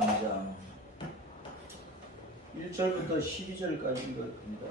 3장 1절부터 12절까지 읽었습니다.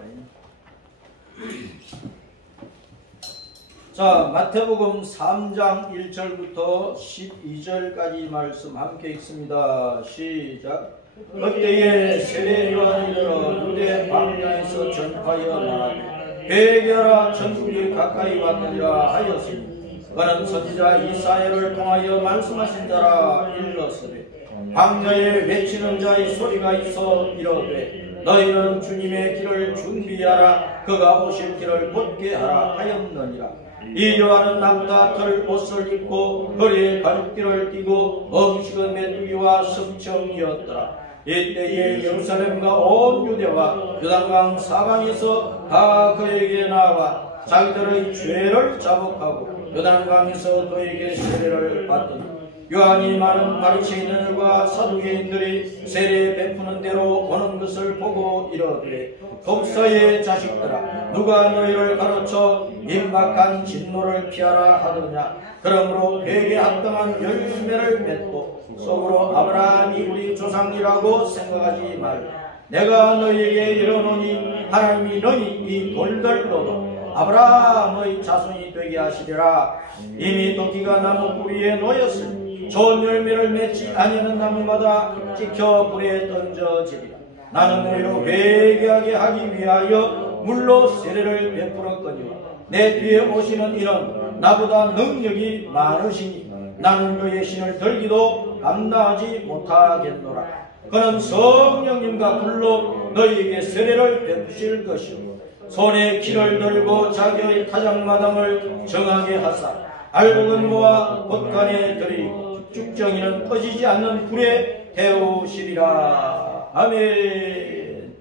자, 마태복음 3장 1절부터 12절까지 말씀 함께 읽습니다. 시작. 그때에 세례 요한이 일어나 유대 광야에서 전파하여 말하되 회개하라, 천국이 가까이 왔느니라 하였으니 그는 선지자 이사야를 통하여 말씀하신 자라. 일러서되 광야에 외치는 자의 소리가 있어 이르되 너희는 주님의 길을 준비하라, 그가 오실 길을 곧게 하라 하였느니라. 이 요한은 나보다 털 옷을 입고 허리에 가죽띠를 띠고 음식은 메뚜기와 승청이었더라. 이때에 예루살렘과 온 유대와 요단강 사방에서 다 그에게 나와 자기들의 죄를 자복하고 요단강에서 그에게 세례를 받더니 요한이 많은 바리새인들과 사두개인들이 세례 베푸는 대로 오는 것을 보고 이르되 독사의 자식들아, 누가 너희를 가르쳐 임박한 진노를 피하라 하더냐. 그러므로 회개에 합당한 열매를 맺고 속으로 아브라함이 우리 조상이라고 생각하지 말라. 내가 너희에게 이르노니 하나님이 너희 이 돌들로도 아브라함의 자손이 되게 하시리라. 이미 도끼가 나무 뿌리에 놓였으니 좋은 열매를 맺지 아니하는 나무마다 찍혀 불에 던져지리라. 나는 너희로 회개하게 하기 위하여 물로 세례를 베풀었거니와 내 뒤에 오시는 이는 나보다 능력이 많으시니 나는 그의 신을 들기도 감당하지 못하겠노라. 그는 성령님과 불로 너희에게 세례를 베푸실 것이요 손에 키를 들고 자기의 타작마당을 정하게 하사 알곡은 모아 곳간에 들이고 죽정이는 꺼지지 않는 불에 태우시리라. 아멘.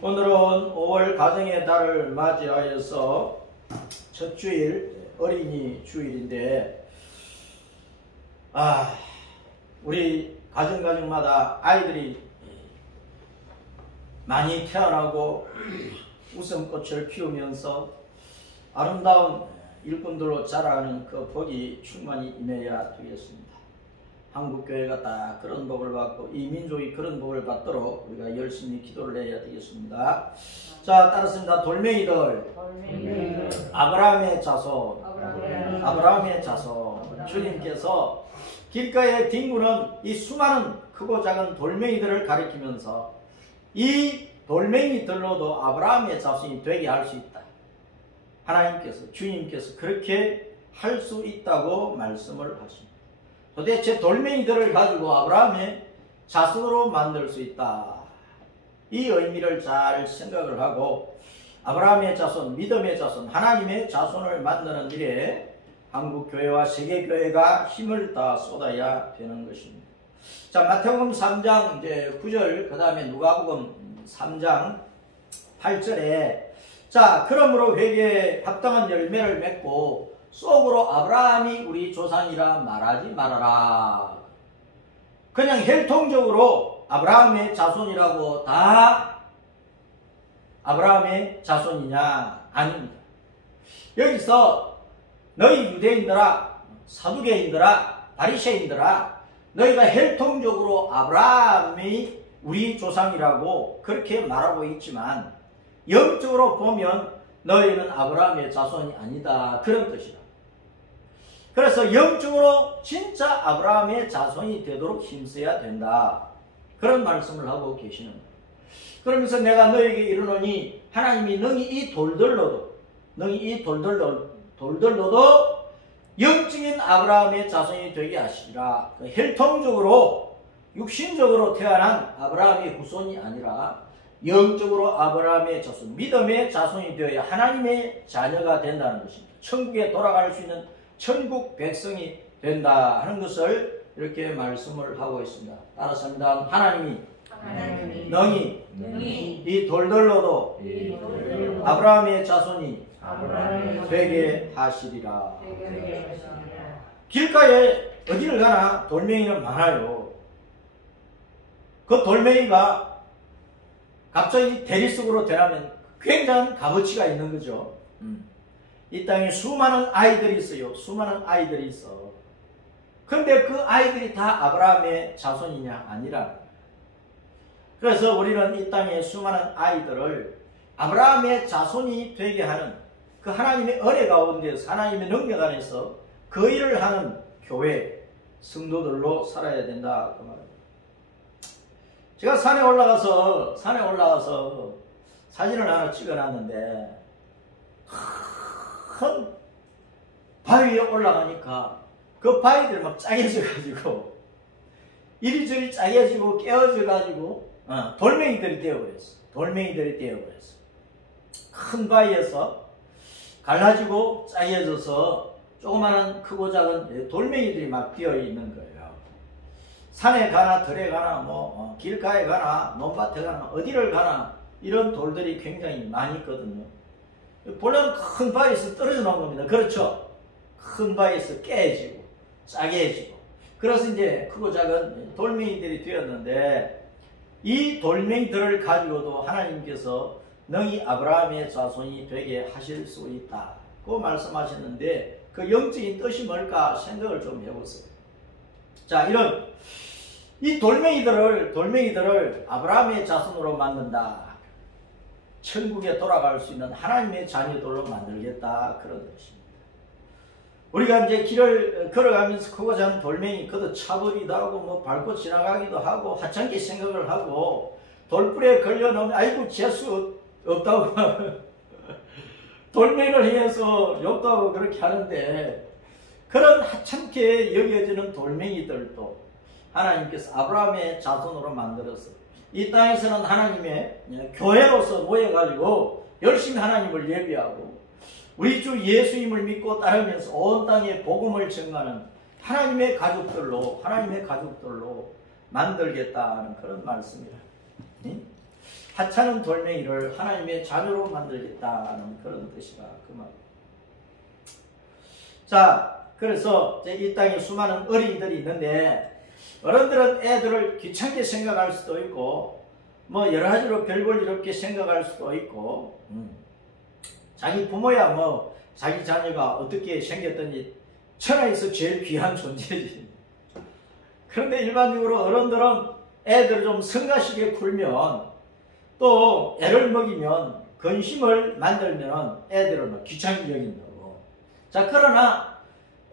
오늘은 5월 가정의 달을 맞이하여서 첫 주일 어린이 주일인데, 우리 가정마다 아이들이 많이 태어나고 웃음꽃을 피우면서 아름다운 일꾼들로 자라는 그 복이 충만히 임해야 되겠습니다. 한국교회가 다 그런 복을 받고 이 민족이 그런 복을 받도록 우리가 열심히 기도를 해야 되겠습니다. 자, 따랐습니다. 돌멩이들. 아브라함의 자손. 아브라함의 자손. 주님께서 길가에 뒹구는 이 수많은 크고 작은 돌멩이들을 가리키면서 이 돌멩이들로도 아브라함의 자손이 되게 할 수 있다. 하나님께서, 주님께서 그렇게 할 수 있다고 말씀을 하십니다. 도대체 돌멩이들을 가지고 아브라함의 자손으로 만들 수 있다. 이 의미를 잘 생각을 하고 아브라함의 자손, 믿음의 자손, 하나님의 자손을 만드는 일에 한국교회와 세계교회가 힘을 다 쏟아야 되는 것입니다. 자, 마태복음 3장 이제 9절, 그 다음에 누가복음 3장 8절에 자, 그러므로 회개에 합당한 열매를 맺고 속으로 아브라함이 우리 조상이라 말하지 말아라. 그냥 혈통적으로 아브라함의 자손이라고 다 아브라함의 자손이냐? 아닙니다. 여기서 너희 유대인들아, 사두개인들아, 바리새인들아, 너희가 혈통적으로 아브라함이 우리 조상이라고 그렇게 말하고 있지만 영적으로 보면 너희는 아브라함의 자손이 아니다, 그런 뜻이다. 그래서 영적으로 진짜 아브라함의 자손이 되도록 힘써야 된다, 그런 말씀을 하고 계시는 거예요. 그러면서 내가 너희에게 이르노니 하나님이 너희 이 돌들로도 영적인 아브라함의 자손이 되게 하시리라. 혈통적으로 육신적으로 태어난 아브라함의 후손이 아니라 영적으로 아브라함의 자손, 믿음의 자손이 되어야 하나님의 자녀가 된다는 것입니다. 천국에 돌아갈 수 있는 천국 백성이 된다 하는 것을 이렇게 말씀을 하고 있습니다. 따라서 합니다. 하나님이 너희 이 돌들로도 아브라함의 자손이 되게 하시리라. 길가에 어디를 가나 돌멩이는 많아요. 그 돌멩이가 갑자기 대리 속으로 되라면 굉장한 값어치가 있는 거죠. 이 땅에 수많은 아이들이 있어요. 수많은 아이들이 있어. 근데 그 아이들이 다 아브라함의 자손이냐? 아니라. 그래서 우리는 이 땅에 수많은 아이들을 아브라함의 자손이 되게 하는 그 하나님의 은혜 가운데서 하나님의 능력 안에서 그 일을 하는 교회 성도들로 살아야 된다 그 말입니다. 제가 산에 올라가서 사진을 하나 찍어놨는데 큰 바위에 올라가니까 그 바위들 막 짜개져 가지고 이리저리 짜개지고 깨어져 가지고 돌멩이들이 되어버렸어. 큰 바위에서 갈라지고 짜개져서 조그마한 크고 작은 돌멩이들이 막 되어 있는 거예요. 산에 가나 들에 가나 길가에 가나 논밭에 가나 어디를 가나 이런 돌들이 굉장히 많이 있거든요. 본래는 큰 바위에서 떨어져 나온 겁니다. 그렇죠? 큰 바위에서 깨지고 짜개지고 그래서 이제 크고 작은 돌멩이들이 되었는데 이 돌멩이들을 가지고도 하나님께서 너희 아브라함의 자손이 되게 하실 수 있다고 말씀하셨는데 그 영적인 뜻이 뭘까 생각을 좀 해보세요. 자, 이런 이 돌멩이들을 아브라함의 자손으로 만든다. 천국에 돌아갈 수 있는 하나님의 자녀들로 만들겠다. 그런 뜻입니다. 우리가 이제 길을 걸어가면서 크고 작은 돌멩이 그것도 차버리도 하고 밟고 지나가기도 하고 하찮게 생각을 하고 돌불에 걸려놓으면 아이고 재수 없다고 돌멩이를 해서 욕도 하고 그렇게 하는데 그런 하찮게 여겨지는 돌멩이들도 하나님께서 아브라함의 자손으로 만들어서 이 땅에서는 하나님의 교회로서 모여가지고 열심히 하나님을 예비하고 우리 주 예수님을 믿고 따르면서 온 땅에 복음을 전하는 하나님의 가족들로 만들겠다는 그런 말씀이라. 하찮은 돌멩이를 하나님의 자녀로 만들겠다는 그런 뜻이라 그 말. 자, 그래서 이 땅에 수많은 어린이들이 있는데 어른들은 애들을 귀찮게 생각할 수도 있고 여러 가지로 별볼 일 없게 생각할 수도 있고 자기 부모야 자기 자녀가 어떻게 생겼든지 천하에서 제일 귀한 존재지. 그런데 일반적으로 어른들은 애들을 좀 성가시게 굴면 또 애를 먹이면 근심을 만들면 애들은 귀찮게 여긴다고. 자, 그러나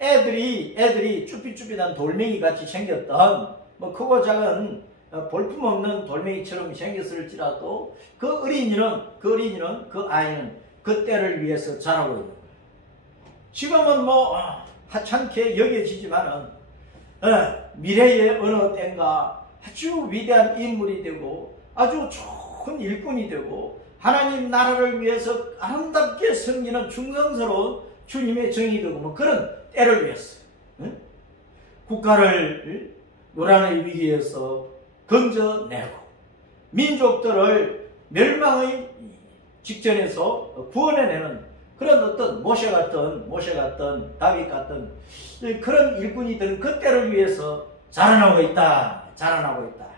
애들이 쭈삣쭈삣한 돌멩이 같이 생겼던 크고 작은 볼품없는 돌멩이처럼 생겼을지라도 그 어린이는 그 아이는 그 때를 위해서 자라고 있는 거예요. 지금은 하찮게 여겨지지만은 미래의 어느 때인가 아주 위대한 인물이 되고 아주 좋은 일꾼이 되고 하나님 나라를 위해서 아름답게 섬기는 충성스러운 주님의 정이 되고 그런 때를 위해서 국가를 노란의 위기에서 건져내고 민족들을 멸망의 직전에서 구원해내는 그런 어떤 모세 같은 다윗 같은 그런 일꾼이 되는 그 때를 위해서 자라나고 있다.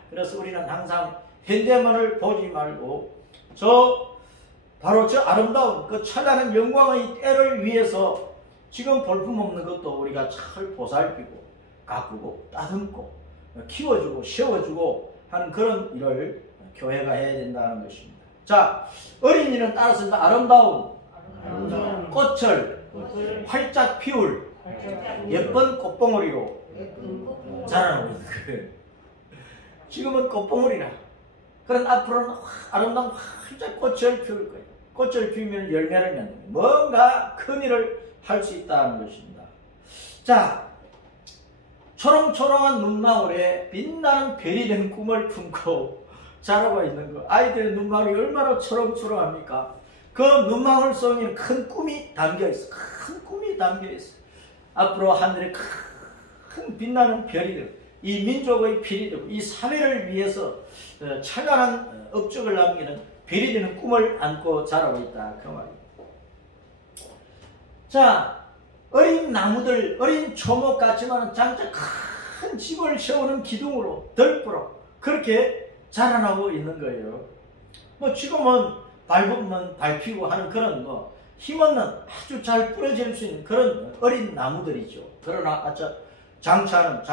그래서 우리는 항상 현대만을 보지 말고 바로 저 아름다운 그 찬란한 영광의 때를 위해서 지금 볼품없는 것도 우리가 잘 보살피고 가꾸고 따듬고 키워주고 세워주고 하는 그런 일을 교회가 해야 된다는 것입니다. 자, 어린이는 따라서 아름다운 꽃을 활짝 피울 예쁜 꽃봉오리로 자라나고 있는 거예요. 지금은 꽃봉오리라. 그런 앞으로는 아름다운 활짝 꽃을 피울 거예요. 꽃을 피우면 열매를 맺는 뭔가 큰 일을 할 수 있다는 것입니다. 자, 초롱초롱한 눈망울에 빛나는 별이 된 꿈을 품고 자라고 있는 거. 아이들의 눈망울이 얼마나 초롱초롱합니까? 그 눈망울 속에는 큰 꿈이 담겨있어. 앞으로 하늘에 큰 빛나는 별이 되고 이 민족의 별이 되고 이 사회를 위해서 찬란한 업적을 남기는 별이 되는 꿈을 안고 자라고 있다. 그 말입니다. 자, 어린 나무들, 어린 초목 같지만 장차 큰 집을 세우는 기둥으로, 덜프로 그렇게 자라나고 있는 거예요. 지금은 밟으면 밟히고 하는 그런 힘없는 아주 잘 부러질 수 있는 그런 어린 나무들이죠. 그러나 장차는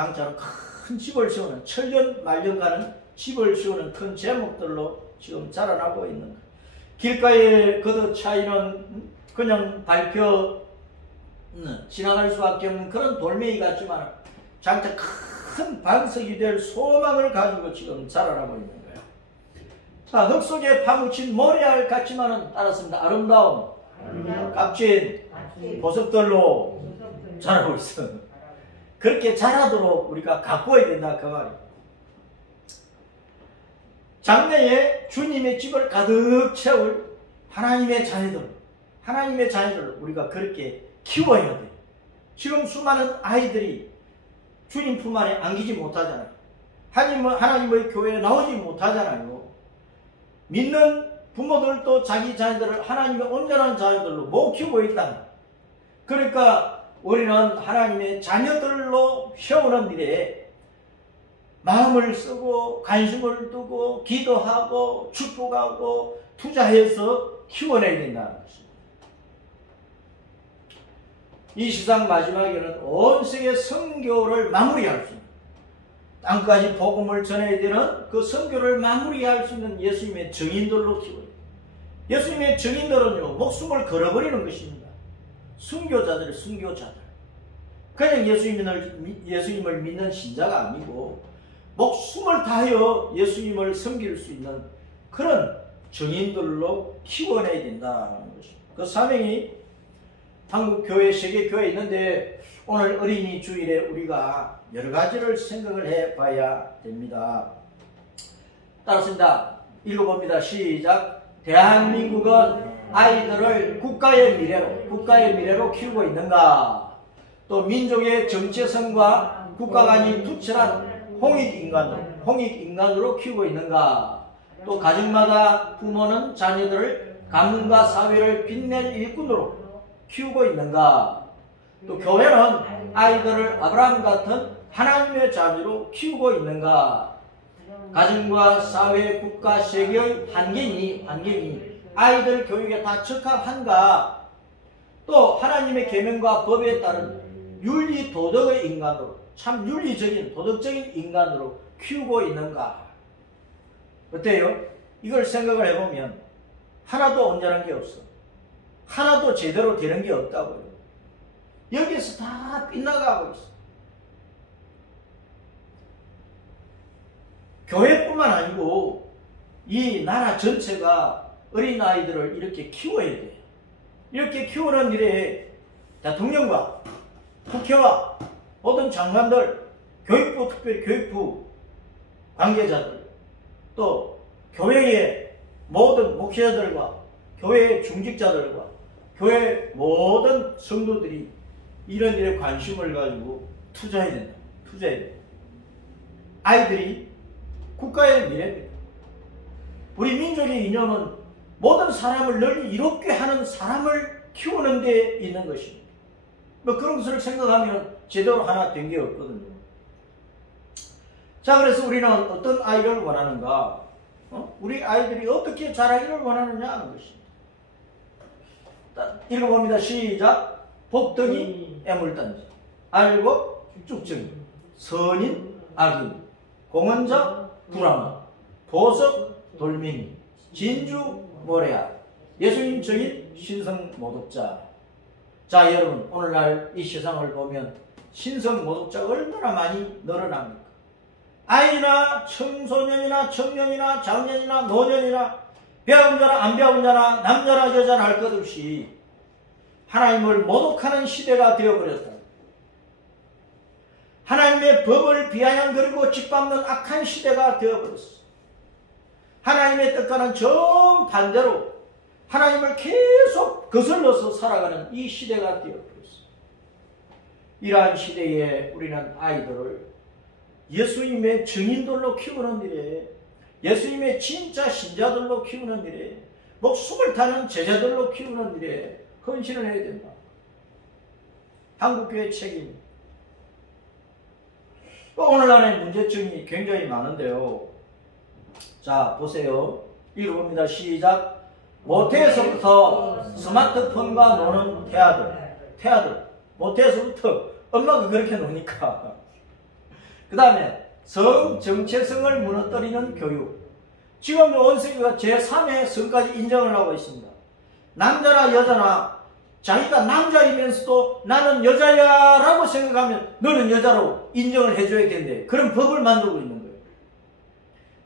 큰 집을 세우는 천년 말년 가는 집을 세우는 큰 제목들로 지금 자라나고 있는 거예요. 길가에 거듭 차이는 그냥 밟혀 지나갈 수밖에 없는 그런 돌멩이 같지만 장차 큰 반석이 될 소망을 가지고 지금 자라나고 있는 거예요. 자, 흙 속에 파묻힌 모래알 같지만은 따랐습니다. 아름다운 값진 보석들로 자라고 있어. 그렇게 자라도록 우리가 가꾸어야 된다 그 말이에요. 장래에 주님의 집을 가득 채울 하나님의 자녀들을 우리가 그렇게 키워야 돼요. 지금 수많은 아이들이 주님 품 안에 안기지 못하잖아요. 하나님의 교회에 나오지 못하잖아요. 믿는 부모들도 자기 자녀들을 하나님의 온전한 자녀들로 못 키우고 있다. 그러니까 우리는 하나님의 자녀들로 세우는 일에 마음을 쓰고 관심을 두고 기도하고 축복하고 투자해서 키워내야 된다는 것입니다. 이 세상 마지막에는 온 세계 선교를 마무리할 수 있는, 땅까지 복음을 전해야 되는 그 선교를 마무리할 수 있는 예수님의 증인들로 키워야 돼요. 예수님의 증인들은요, 목숨을 걸어버리는 것입니다. 순교자들. 그냥 예수님을 믿는 신자가 아니고 목숨을 다하여 예수님을 섬길 수 있는 그런 증인들로 키워내야 된다는 것입니다. 그 사명이 한국교회, 세계교회에 있는데 오늘 어린이 주일에 우리가 여러 가지를 생각을 해봐야 됩니다. 따라서 읽어봅니다. 시작. 대한민국은 아이들을 국가의 미래로 키우고 있는가? 또 민족의 정체성과 국가 간이 투철한 홍익인간으로 키우고 있는가? 또 가정마다 부모는 자녀들을 가문과 사회를 빛낼 일꾼으로 키우고 있는가? 또 교회는 아이들을 아브라함 같은 하나님의 자녀로 키우고 있는가? 가정과 사회, 국가, 세계의 환경이 아이들 교육에 다 적합한가? 또 하나님의 계명과 법에 따른 윤리 도덕의 인간으로, 참 윤리적인 도덕적인 인간으로 키우고 있는가? 어때요? 이걸 생각을 해보면 하나도 온전한 게 없어. 하나도 제대로 되는 게 없다고요. 여기서 다 빗나가고 있어. 교회뿐만 아니고 이 나라 전체가 어린아이들을 이렇게 키워야 돼요. 이렇게 키우는 일에 대통령과 국회와 모든 장관들, 교육부, 특별히 교육부 관계자들, 또 교회의 모든 목회자들과 교회의 중직자들과 교회 모든 성도들이 이런 일에 관심을 가지고 투자해야 된다. 아이들이 국가의 미래입니다. 우리 민족의 이념은 모든 사람을 널리 이롭게 하는 사람을 키우는 데 있는 것입니다. 뭐 그런 것을 생각하면 제대로 하나 된 게 없거든요. 자, 그래서 우리는 어떤 아이를 원하는가? 우리 아이들이 어떻게 자라기를 원하느냐 하는 것입니다. 읽어봅니다. 시작. 복덩이 애물단지, 알고 쭉정이, 선인 악인, 공헌자 불암, 보석 돌멩이, 진주 모래알, 예수님 증인 신성 모독자. 자, 여러분, 오늘날 이 세상을 보면 신성 모독자가 얼마나 많이 늘어납니까? 아이나 청소년이나 청년이나 장년이나 노년이나 배운 자나 안 배운 자나 남자나 여자나 할 것 없이 하나님을 모독하는 시대가 되어버렸다. 하나님의 법을 비아냥거리고 짓밟는 악한 시대가 되어버렸어. 하나님의 뜻과는 정반대로 하나님을 계속 거슬러서 살아가는 이 시대가 되어버렸어. 이러한 시대에 우리는 아이들을 예수님의 증인들로 키우는 일에, 예수님의 진짜 신자들로 키우는 일에, 목숨을 다는 제자들로 키우는 일에 헌신을 해야 된다. 한국교회 책임. 오늘날의 문제점이 굉장히 많은데요. 자, 보세요. 읽어봅니다. 시작. 모태에서부터 스마트폰과 노는 태아들. 모태에서부터 엄마가 그렇게 노니까. 그 다음에 성 정체성을 무너뜨리는 교육. 지금 온 세계가 제3의 성까지 인정을 하고 있습니다. 남자나 여자나 자기가 남자이면서도 나는 여자야 라고 생각하면 너는 여자로 인정을 해줘야 된대. 그런 법을 만들고 있는 거예요.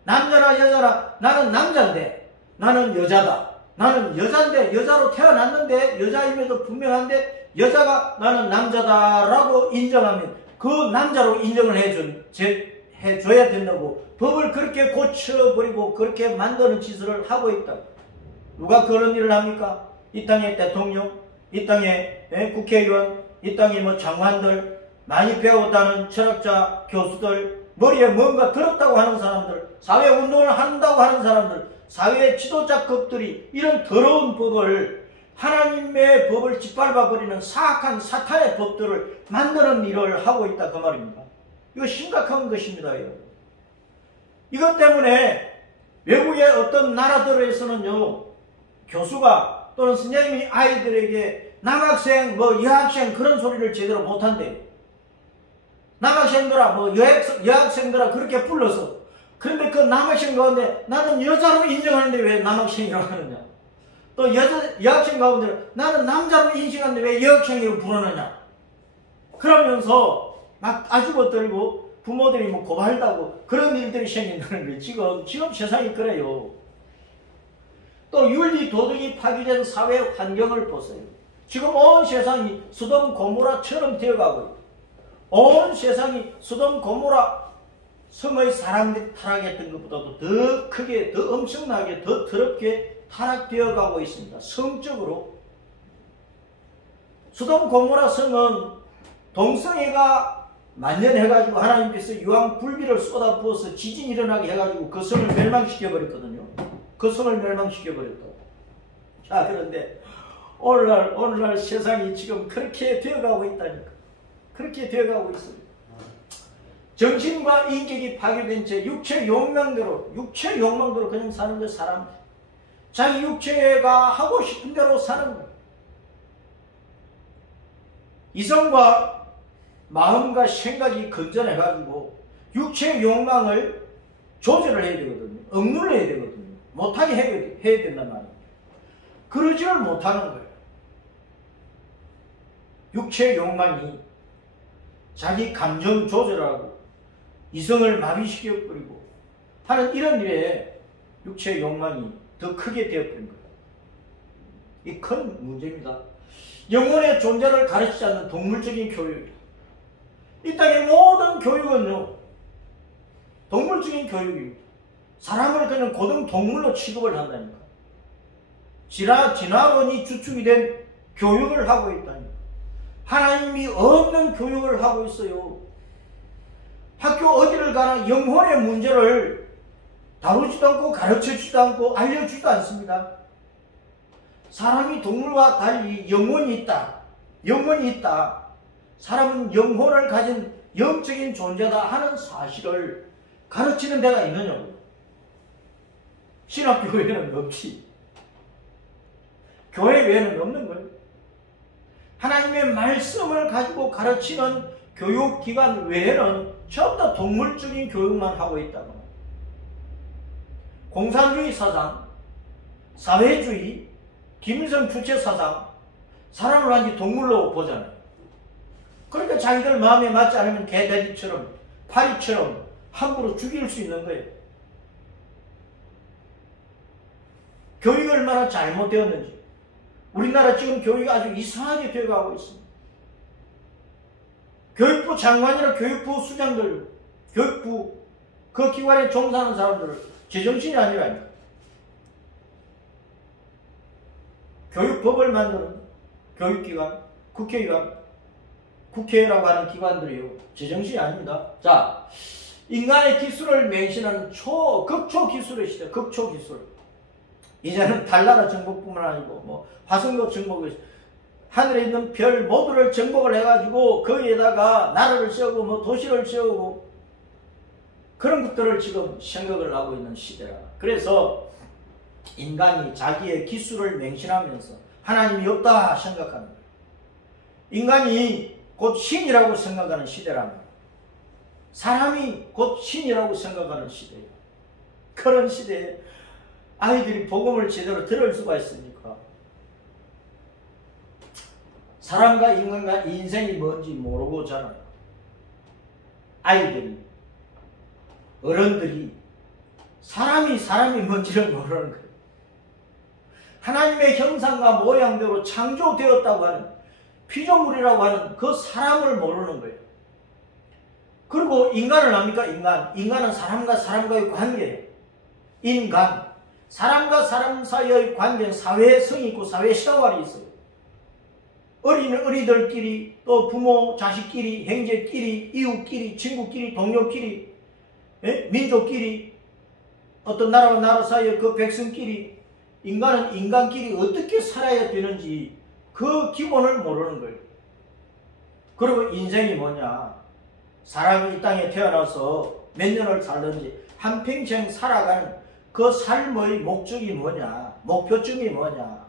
남자나 여자나 나는 남자인데 나는 여자다. 나는 여자인데 여자로 태어났는데 여자임에도 분명한데 여자가 나는 남자다라고 인정하면 그 남자로 인정을 해줘야 된다고 법을 그렇게 고쳐버리고 그렇게 만드는 짓을 하고 있다. 누가 그런 일을 합니까? 이 땅의 대통령, 이 땅의 국회의원, 이 땅의 뭐 장관들, 많이 배웠다는 철학자, 교수들, 머리에 뭔가 들었다고 하는 사람들, 사회운동을 한다고 하는 사람들, 사회 지도자급들이 이런 더러운 법을, 하나님의 법을 짓밟아버리는 사악한 사탄의 법들을 만드는 일을 하고 있다 그 말입니다. 이거 심각한 것입니다. 여러분. 이것 때문에 외국의 어떤 나라들에서는요, 교수가 또는 선생님이 아이들에게 남학생, 뭐 여학생 그런 소리를 제대로 못한대요. 남학생들아, 뭐 여학생들아 그렇게 불러서. 그런데 그 남학생 가운데 나는 여자로 인정하는데 왜 남학생이라고 하느냐. 또 여학생 가운데 나는 남자로 인식하는데 왜 여학생이라고 부르느냐. 그러면서 막 아주버 떨고 부모들이 뭐 고발하고 그런 일들이 생긴다는 거예요. 지금 세상이 그래요. 또 윤리 도덕이 파괴된 사회 환경을 보세요. 지금 온 세상이 소돔 고모라처럼 되어가고 있다. 온 세상이 소돔 고모라 성의 사람들이 타락했던 것보다도 더 크게, 더 엄청나게, 더 더럽게 타락되어 가고 있습니다. 성적으로. 소돔 고모라 성은 동성애가 만연해가지고 하나님께서 유황 불비를 쏟아부어서 지진이 일어나게 해가지고 그 성을 멸망시켜버렸거든요. 그 성을 멸망시켜버렸다. 자, 그런데 오늘날 세상이 지금 그렇게 되어가고 있다니까. 그렇게 되어가고 있습니다. 정신과 인격이 파괴된 채 육체 욕망대로 그냥 사는 거 사람. 자기 육체가 하고 싶은 대로 사는 거예요. 이성과 마음과 생각이 건전해가지고 육체의 욕망을 조절을 해야 되거든요. 억눌러야 되거든요. 못하게 해야 된단 말이에요. 그러지를 못하는 거예요. 육체의 욕망이 자기 감정 조절하고 이성을 마비시켜버리고 하는 이런 일에 육체의 욕망이 더 크게 되어버린 거예요. 이 큰 문제입니다. 영혼의 존재를 가르치지 않는 동물적인 교육이다. 이 땅의 모든 교육은요, 동물적인 교육입니다. 사람을 그냥 고등 동물로 취급을 한다니까. 진화론이 주축이 된 교육을 하고 있다니까. 하나님이 없는 교육을 하고 있어요. 학교 어디를 가나 영혼의 문제를 다루지도 않고 가르쳐주지도 않고 알려주지도 않습니다. 사람이 동물과 달리 영혼이 있다. 영혼이 있다. 사람은 영혼을 가진 영적인 존재다 하는 사실을 가르치는 데가 있느냐고. 신학교회는 없지. 교회 외에는 없는 거예요. 하나님의 말씀을 가지고 가르치는 교육기관 외에는 전부 다 동물적인 교육만 하고 있다고. 공산주의 사상, 사회주의, 김일성 주체 사상, 사람을 완전히 동물로 보잖아요. 그러니까 자기들 마음에 맞지 않으면 개돼지처럼, 파리처럼 함부로 죽일 수 있는 거예요. 교육이 얼마나 잘못되었는지. 우리나라 지금 교육이 아주 이상하게 되어가고 있습니다. 교육부 장관이나 교육부 수장들, 교육부 그 기관에 종사하는 사람들을 제정신이 아니라니까. 교육법을 만드는 교육기관, 국회의원, 국회라고 하는 기관들이요. 제정신이 아닙니다. 자, 인간의 기술을 맹신하는 극초 기술의 시대, 극초 기술. 이제는 달나라 정복뿐만 아니고 뭐 화성도 정복을 하늘에 있는 별 모두를 정복을 해가지고 거기에다가 나라를 세우고 뭐 도시를 세우고 그런 것들을 지금 생각을 하고 있는 시대라. 그래서 인간이 자기의 기술을 맹신하면서 하나님이 없다 생각하는 거예요. 인간이 곧 신이라고 생각하는 시대랍니다. 사람이 곧 신이라고 생각하는 시대예요. 그런 시대에 아이들이 복음을 제대로 들을 수가 있습니까? 사람과 인간과 인생이 뭔지 모르고 자라요. 아이들이, 어른들이 사람이 뭔지를 모르는 거예요. 하나님의 형상과 모양대로 창조되었다고 하는 피조물이라고 하는 그 사람을 모르는 거예요. 그리고 인간을 압니까? 인간은 사람과 사람과의 관계예요. 인간, 사람과 사람 사이의 관계는 사회성이 있고 사회생활이 있어요. 어린이들끼리, 또 부모, 자식끼리, 형제끼리, 이웃끼리, 친구끼리, 동료끼리, 민족끼리, 어떤 나라와 나라 사이의 그 백성끼리, 인간은 인간끼리 어떻게 살아야 되는지 그 기본을 모르는 거예요. 그리고 인생이 뭐냐? 사람이 이 땅에 태어나서 몇 년을 살든지 한평생 살아가는 그 삶의 목적이 뭐냐? 목표점이 뭐냐?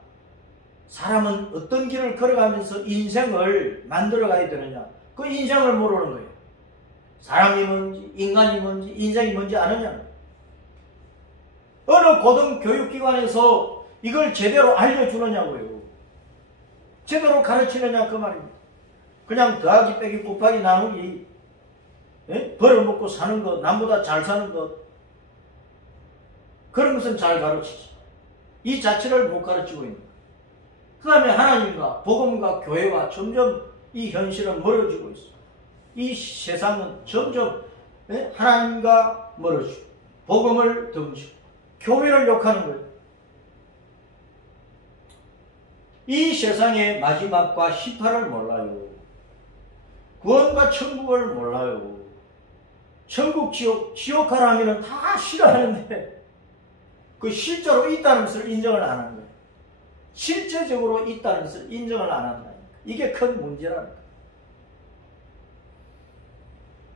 사람은 어떤 길을 걸어가면서 인생을 만들어가야 되느냐? 그 인생을 모르는 거예요. 사람이 뭔지, 인간이 뭔지, 인생이 뭔지 아느냐? 어느 고등교육기관에서 이걸 제대로 알려주느냐고요. 제대로 가르치느냐 그 말입니다. 그냥 더하기 빼기 곱하기 나누기, 벌어먹고 사는 것, 남보다 잘 사는 것, 그런 것은 잘 가르치지. 이 자체를 못 가르치고 있는 거예요. 그 다음에 하나님과 복음과 교회와 점점 이 현실은 멀어지고 있어요. 이 세상은 점점 하나님과 멀어지고 복음을 던지고 교회를 욕하는 거예요. 이 세상의 마지막과 시파를 몰라요. 구원과 천국을 몰라요. 천국, 지옥 가라 하면 다 싫어하는데 그 실제로 있다는 것을 인정을 안 하는 거예요. 실제적으로 있다는 것을 인정을 안 한다니까. 이게 큰 문제라는 거예요.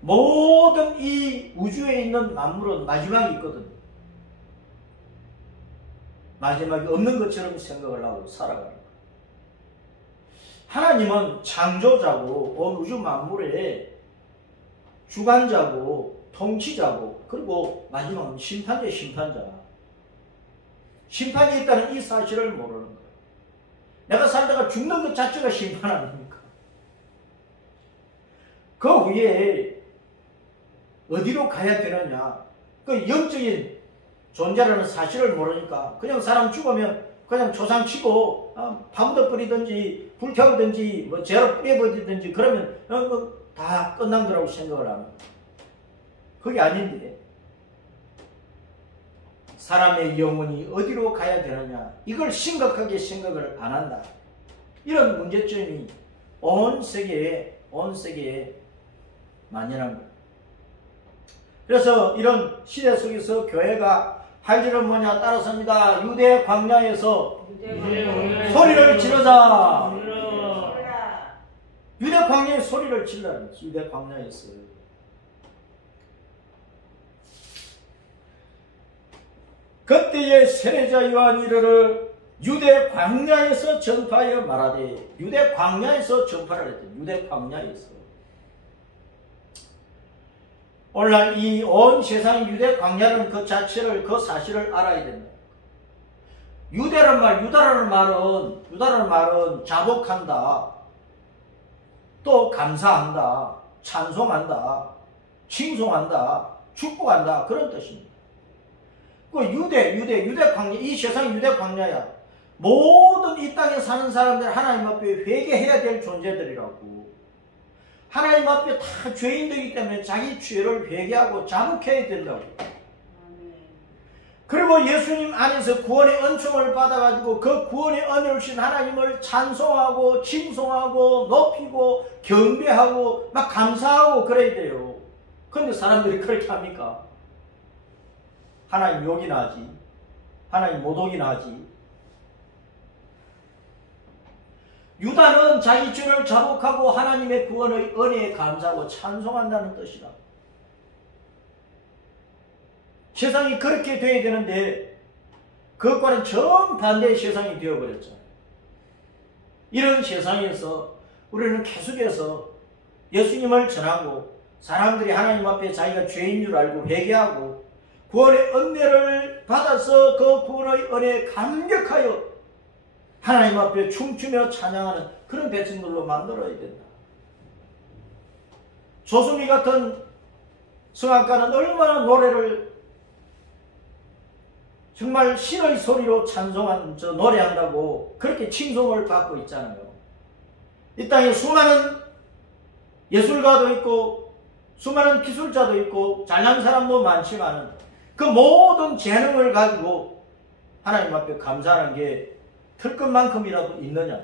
모든 이 우주에 있는 만물은 마지막이 있거든요. 마지막이 없는 것처럼 생각을 하고 살아가는 거예요. 하나님은 창조자고 온 우주 만물의 주관자고 통치자고 그리고 마지막은 심판자의 심판자. 심판이 있다는 이 사실을 모르는 거예요. 내가 살다가 죽는 것 자체가 심판 아닙니까? 그 위에 어디로 가야 되느냐? 그 영적인 존재라는 사실을 모르니까 그냥 사람 죽으면 그냥 조상치고 파묻어 버리든지 불태우든지 뭐 죄로 뿌려버리든지 그러면 다 끝난 거라고 생각을 합니다. 그게 아닌데 사람의 영혼이 어디로 가야 되느냐 이걸 심각하게 생각을 안 한다. 이런 문제점이 온 세계에 만연한 거예요. 그래서 이런 시대 속에서 교회가 할 일은 뭐냐 따라서입니다. 유대 광야에서 소리를 지르자. 유대 광야에 소리를 질러라. 유대 광야에서. 그때의 세례자 요한이 이르러 유대 광야에서 전파하여 말하되 유대 광야에서 전파를 했대. 유대 광야에서. 오늘날 이 온 세상이 유대 광야라는 그 자체를 그 사실을 알아야 된다. 유다라는 말은 자복한다. 또 감사한다. 찬송한다. 칭송한다. 축복한다. 그런 뜻입니다. 그 유대 광야, 이 세상이 유대 광야야. 모든 이 땅에 사는 사람들 하나님 앞에 회개해야 될 존재들이라고. 하나님 앞에 다 죄인들이기 때문에 자기 죄를 회개하고 자복해야 된다고. 그리고 예수님 안에서 구원의 은총을 받아가지고 그 구원의 은혜를 주신 하나님을 찬송하고 칭송하고 높이고 경배하고 막 감사하고 그래야 돼요. 그런데 사람들이 그렇게 합니까? 하나님 욕이나 하지. 하나님 모독이나 하지. 유다는 자기 죄를 자복하고 하나님의 구원의 은혜에 감사하고 찬송한다는 뜻이다. 세상이 그렇게 돼야 되는데 그것과는 정반대의 세상이 되어버렸잖아요. 이런 세상에서 우리는 계속해서 예수님을 전하고 사람들이 하나님 앞에 자기가 죄인 줄 알고 회개하고 구원의 은혜를 받아서 그 구원의 은혜에 감격하여 하나님 앞에 춤추며 찬양하는 그런 백성들로 만들어야 된다. 조수미 같은 성악가는 얼마나 노래를 정말 신의 소리로 찬송한 노래한다고 그렇게 칭송을 받고 있잖아요. 이 땅에 수많은 예술가도 있고 수많은 기술자도 있고 잘난 사람도 많지만 그 모든 재능을 가지고 하나님 앞에 감사하는 게 털끝만큼이라도 있느냐?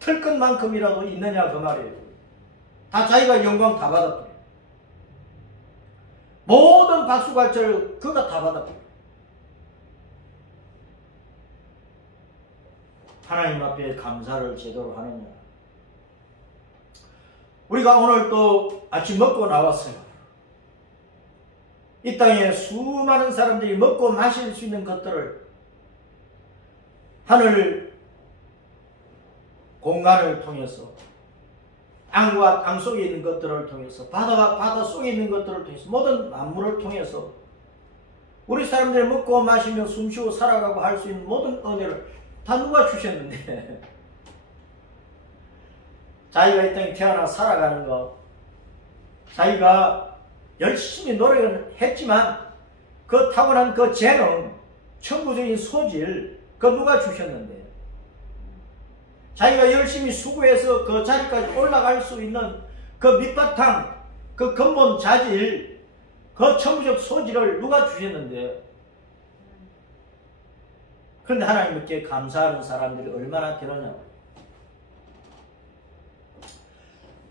털끝만큼이라도 있느냐 그 말이에요. 다 자기가 영광 다 받았대요. 모든 박수갈채를 그가 다 받았대요. 하나님 앞에 감사를 제대로 하느냐? 우리가 오늘 또 아침 먹고 나왔어요. 이 땅에 수많은 사람들이 먹고 마실 수 있는 것들을 하늘 공간을 통해서 땅과 땅 속에 있는 것들을 통해서 바다와 바다 속에 있는 것들을 통해서 모든 만물을 통해서 우리 사람들이 먹고 마시며 숨쉬고 살아가고 할 수 있는 모든 은혜를 다 누가 주셨는데 자기가 이 땅에 태어나 살아가는 거 자기가 열심히 노력을 했지만 그 타고난 그 재능 천부적인 소질 그 누가 주셨는데 자기가 열심히 수고해서 그 자리까지 올라갈 수 있는 그 밑바탕 그 근본 자질 그 천부적 소질을 누가 주셨는데 그런데 하나님께 감사하는 사람들이 얼마나 되느냐.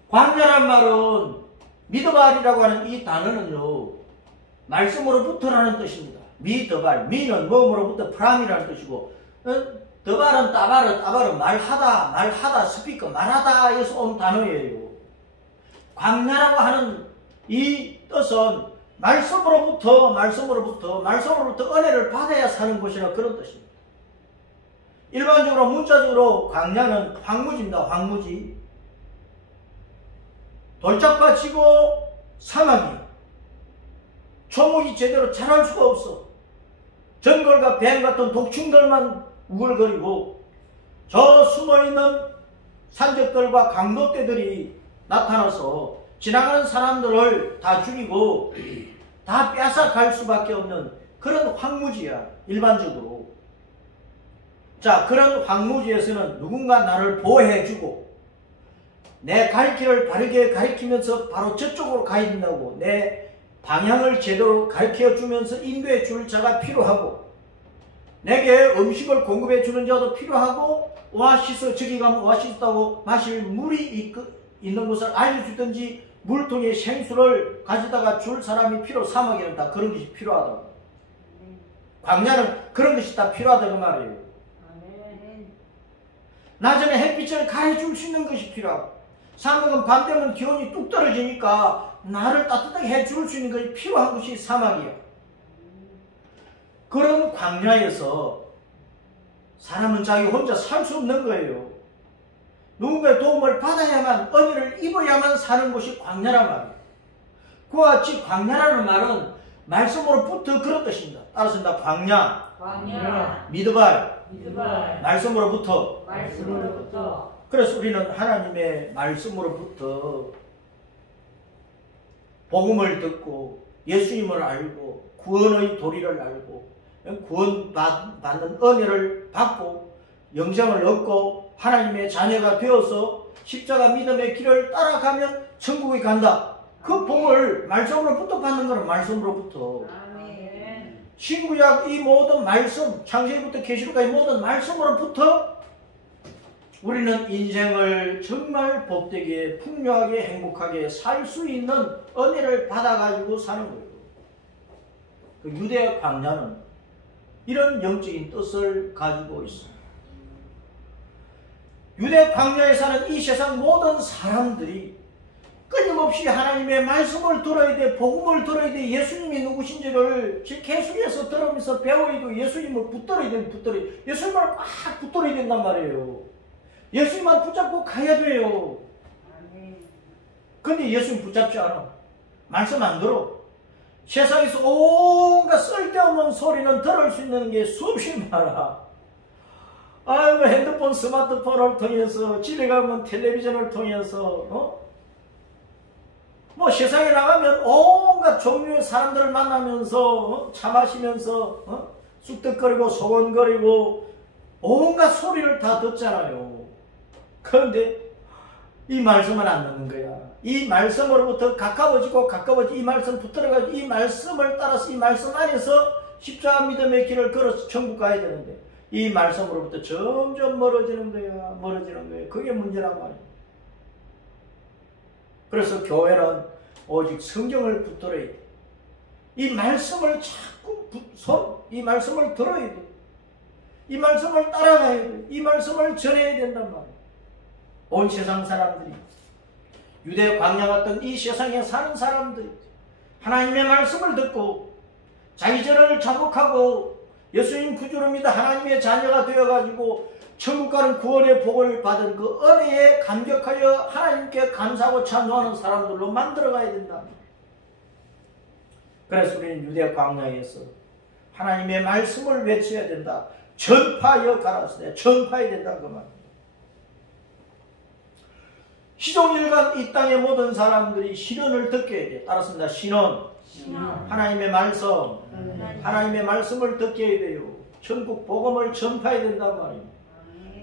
광야란 말은 미드발이라고 하는 이 단어는요 말씀으로부터라는 뜻입니다. 미드발, 미는 뭐뭐로부터 프람이라는 뜻이고 더발은 따발은 말하다 스피커 말하다에서 온 단어예요. 광야라고 하는 이 뜻은 말씀으로부터 은혜를 받아야 사는 곳이라 그런 뜻입니다. 일반적으로 문자적으로 광야는 황무지입니다. 황무지. 돌짝밭 치고 사막이 초목이 제대로 자랄 수가 없어. 전골과 뱀 같은 독충들만 우글거리고 저 숨어있는 산적들과 강도떼들이 나타나서 지나가는 사람들을 다 죽이고 다 뺏어갈 수밖에 없는 그런 황무지야. 일반적으로. 자, 그런 황무지에서는 누군가 나를 보호해주고 내 갈 길을 바르게 가리키면서 바로 저쪽으로 가야 된다고 내 방향을 제대로 가르쳐주면서 인도해 줄 자가 필요하고 내게 음식을 공급해 주는 자도 필요하고 오아시스 저기 가면 오아시스 있다고 마실 물이 있는 곳을 알려주든지 물통에 생수를 가져다가 줄 사람이 사막에는 다 그런 것이 필요하다고. 광야는 그런 것이 다 필요하다고 말이에요. 낮에는 햇빛을 가해줄 수 있는 것이 필요하고 사막은 밤 되면 기온이 뚝 떨어지니까 나를 따뜻하게 해줄 수 있는 것이 필요한 것이 사막이야. 그런 광야에서 사람은 자기 혼자 살 수 없는 거예요. 누군가의 도움을 받아야만 은혜를 입어야만 사는 곳이 광야란 말이에요. 그와 같이 광야라는 말은 말씀으로부터 그런 뜻입니다. 따라서 광야. 미드발. 말씀으로부터. 그래서 우리는 하나님의 말씀으로부터 복음을 듣고 예수님을 알고 구원의 도리를 알고 구원받는 은혜를 받고 영생을 얻고 하나님의 자녀가 되어서 십자가 믿음의 길을 따라가면 천국에 간다. 그 복을 말씀으로부터 받는 것은 말씀으로부터. 신구약 이 모든 말씀 창세기부터 계시록까지 모든 말씀으로부터 우리는 인생을 정말 복되게 풍요하게 행복하게 살 수 있는 은혜를 받아가지고 사는 거예요. 그 유대 광야는 이런 영적인 뜻을 가지고 있습니다. 유대 광야에 사는 이 세상 모든 사람들이 끊임없이 하나님의 말씀을 들어야 돼, 복음을 들어야 돼, 예수님이 누구신지를 계속해서 들으면서 배워야 돼, 예수님을 붙들어야 돼, 예수님을 꽉 붙들어야 된단 말이에요. 예수님만 붙잡고 가야 돼요. 근데 예수님 붙잡지 않아. 말씀 안 들어. 세상에서 온갖 쓸데없는 소리는 들을 수 있는 게 수없이 많아. 아이고, 핸드폰, 스마트폰을 통해서, 집에 가면 텔레비전을 통해서, 뭐 세상에 나가면 온갖 종류의 사람들을 만나면서, 차 마시면서, 쑥덕거리고 소곤거리고 온갖 소리를 다 듣잖아요. 그런데 이 말씀은 안 듣는 거야. 이 말씀으로부터 가까워지고 이 말씀 붙들어가지고 이 말씀을 따라서 이 말씀 안에서 십자가 믿음의 길을 걸어서 천국 가야 되는데 이 말씀으로부터 점점 멀어지는 거야. 그게 문제란 말이야. 그래서 교회는 오직 성경을 붙들어야 돼. 이 말씀을 자꾸 이 말씀을 들어야 돼. 이 말씀을 따라가야 돼. 이 말씀을 전해야 된단 말이야. 온 세상 사람들이, 유대 광야 같은 이 세상에 사는 사람들이 하나님의 말씀을 듣고 자기 죄를 자복하고 예수님 구주로 믿어 하나님의 자녀가 되어가지고 천국 가는 구원의 복을 받은 그 은혜에 감격하여 하나님께 감사하고 찬송하는 사람들로 만들어가야 된다. 그래서 우리는 유대 광야에서 하나님의 말씀을 외쳐야 된다. 전파하여 가라사대. 전파해야 된다 그 말. 시종일관 이 땅의 모든 사람들이 신언을 듣게 해야 돼. 따라서 신언. 하나님의 말씀. 하나님의 말씀을 듣게 해야 돼요. 천국 복음을 전파해야 된단 말이에요.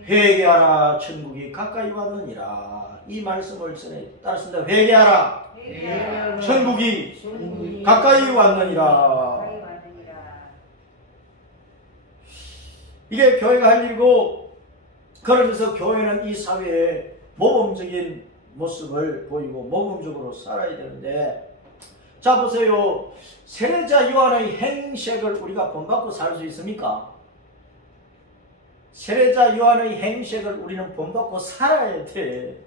회개하라 천국이 가까이 왔느니라. 이 말씀을 전해야 돼. 따라서 회개하라. 천국이 가까이 왔느니라. 이게 교회가 할 일이고, 그러면서 교회는 이 사회에 모범적인 모습을 보이고 모범적으로 살아야 되는데, 자 보세요. 세례자 요한의 행색을 우리가 본받고 살 수 있습니까? 세례자 요한의 행색을 우리는 본받고 살아야 돼.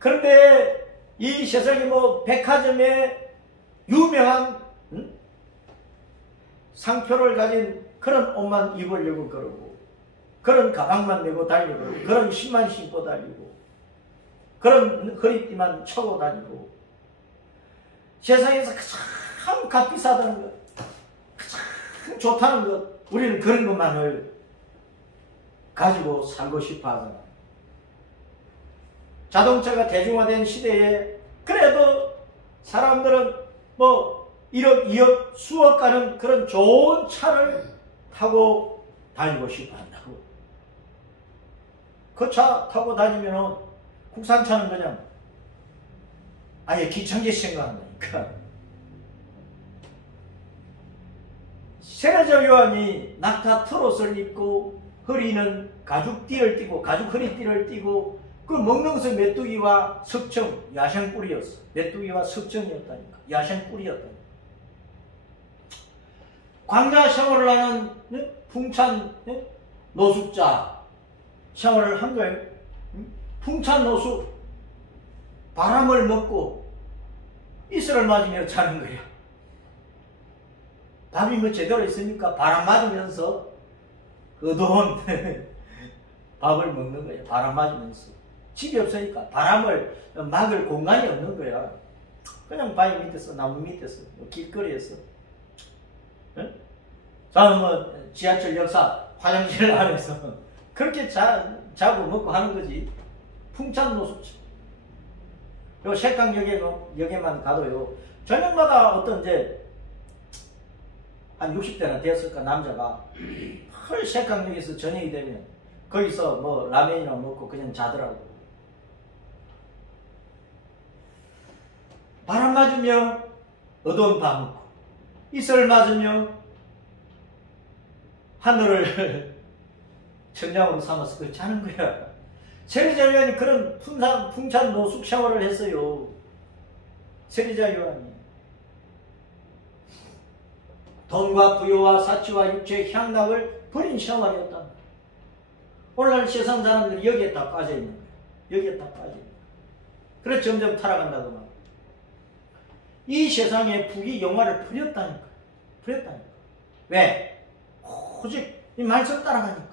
그런데 이 세상에 뭐 백화점에 유명한 상표를 가진 그런 옷만 입으려고 그러고, 그런 가방만 메고 다니고, 그런 신만 신고 다니고, 그런 허리띠만 차고 다니고, 세상에서 가장 값비싸다는 것, 가장 좋다는 것, 우리는 그런 것만을 가지고 살고 싶어 하잖아. 자동차가 대중화된 시대에 그래도 사람들은 뭐 1억, 2억, 수억 가는 그런 좋은 차를 타고 다니고 싶어 한다고. 그 차 타고 다니면은 국산차는 그냥 아예 귀찮게 생각한다니까. 세례자 요한이 낙타 트롯을 입고 허리는 가죽띠를 띠고, 가죽 허리띠를 띠고, 그 먹는 메뚜기와 석청, 야생꿀이었어. 메뚜기와 석청이었다니까. 야생꿀이었다니까. 광야 생활을 하는 풍찬 노숙자 생활을 한 거예요. 풍찬 노숙, 바람을 먹고 이슬을 맞으며 자는 거야. 밥이 뭐 제대로 있으니까 바람 맞으면서 어두운 밥을 먹는 거야. 바람 맞으면서. 집이 없으니까 바람을 막을 공간이 없는 거야. 그냥 바위 밑에서, 나무 밑에서, 길거리에서. 다음 뭐 지하철 역사, 화장실 안에서 그렇게 자고 먹고 하는 거지. 풍찬 노숙자. 요 색강역에만 가도요, 저녁마다 어떤 이제 한 60대나 되었을까 남자가 헐 색강역에서 저녁이 되면 거기서 뭐 라면이나 먹고 그냥 자더라고. 바람 맞으며 어두운 밤 먹고, 이슬 맞으며 하늘을 천장으로 삼아서 그 자는 거야. 세례자 요한이 그런 풍찬 노숙 생활을 했어요. 세례자 요한이. 돈과 부여와 사치와 육체의 향락을 버린 생활이었다. 오늘날 세상 사람들이 여기에 다 빠져있는 거야. 여기에 다 빠져있는 거야. 그래서 점점 타락한다고 말이야. 이 세상에 북이 영화를 부렸다니까. 부렸다니까. 왜? 오직 이 말씀 따라가니까.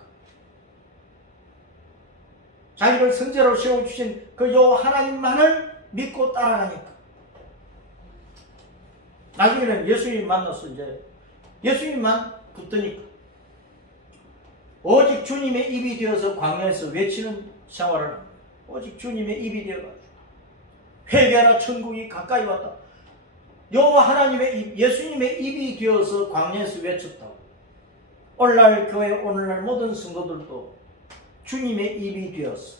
자기를 선제로 세워주신 그 요 하나님만을 믿고 따라가니까 나중에는 예수님 만났어. 이제 예수님만 붙으니까 오직 주님의 입이 되어서 광야에서 외치는 생활을 합니다. 오직 주님의 입이 되어가지고 회개하라 천국이 가까이 왔다. 요 하나님의 입, 예수님의 입이 되어서 광야에서 외쳤다고. 오늘날 교회, 오늘날 모든 성도들도 주님의 입이 되었어.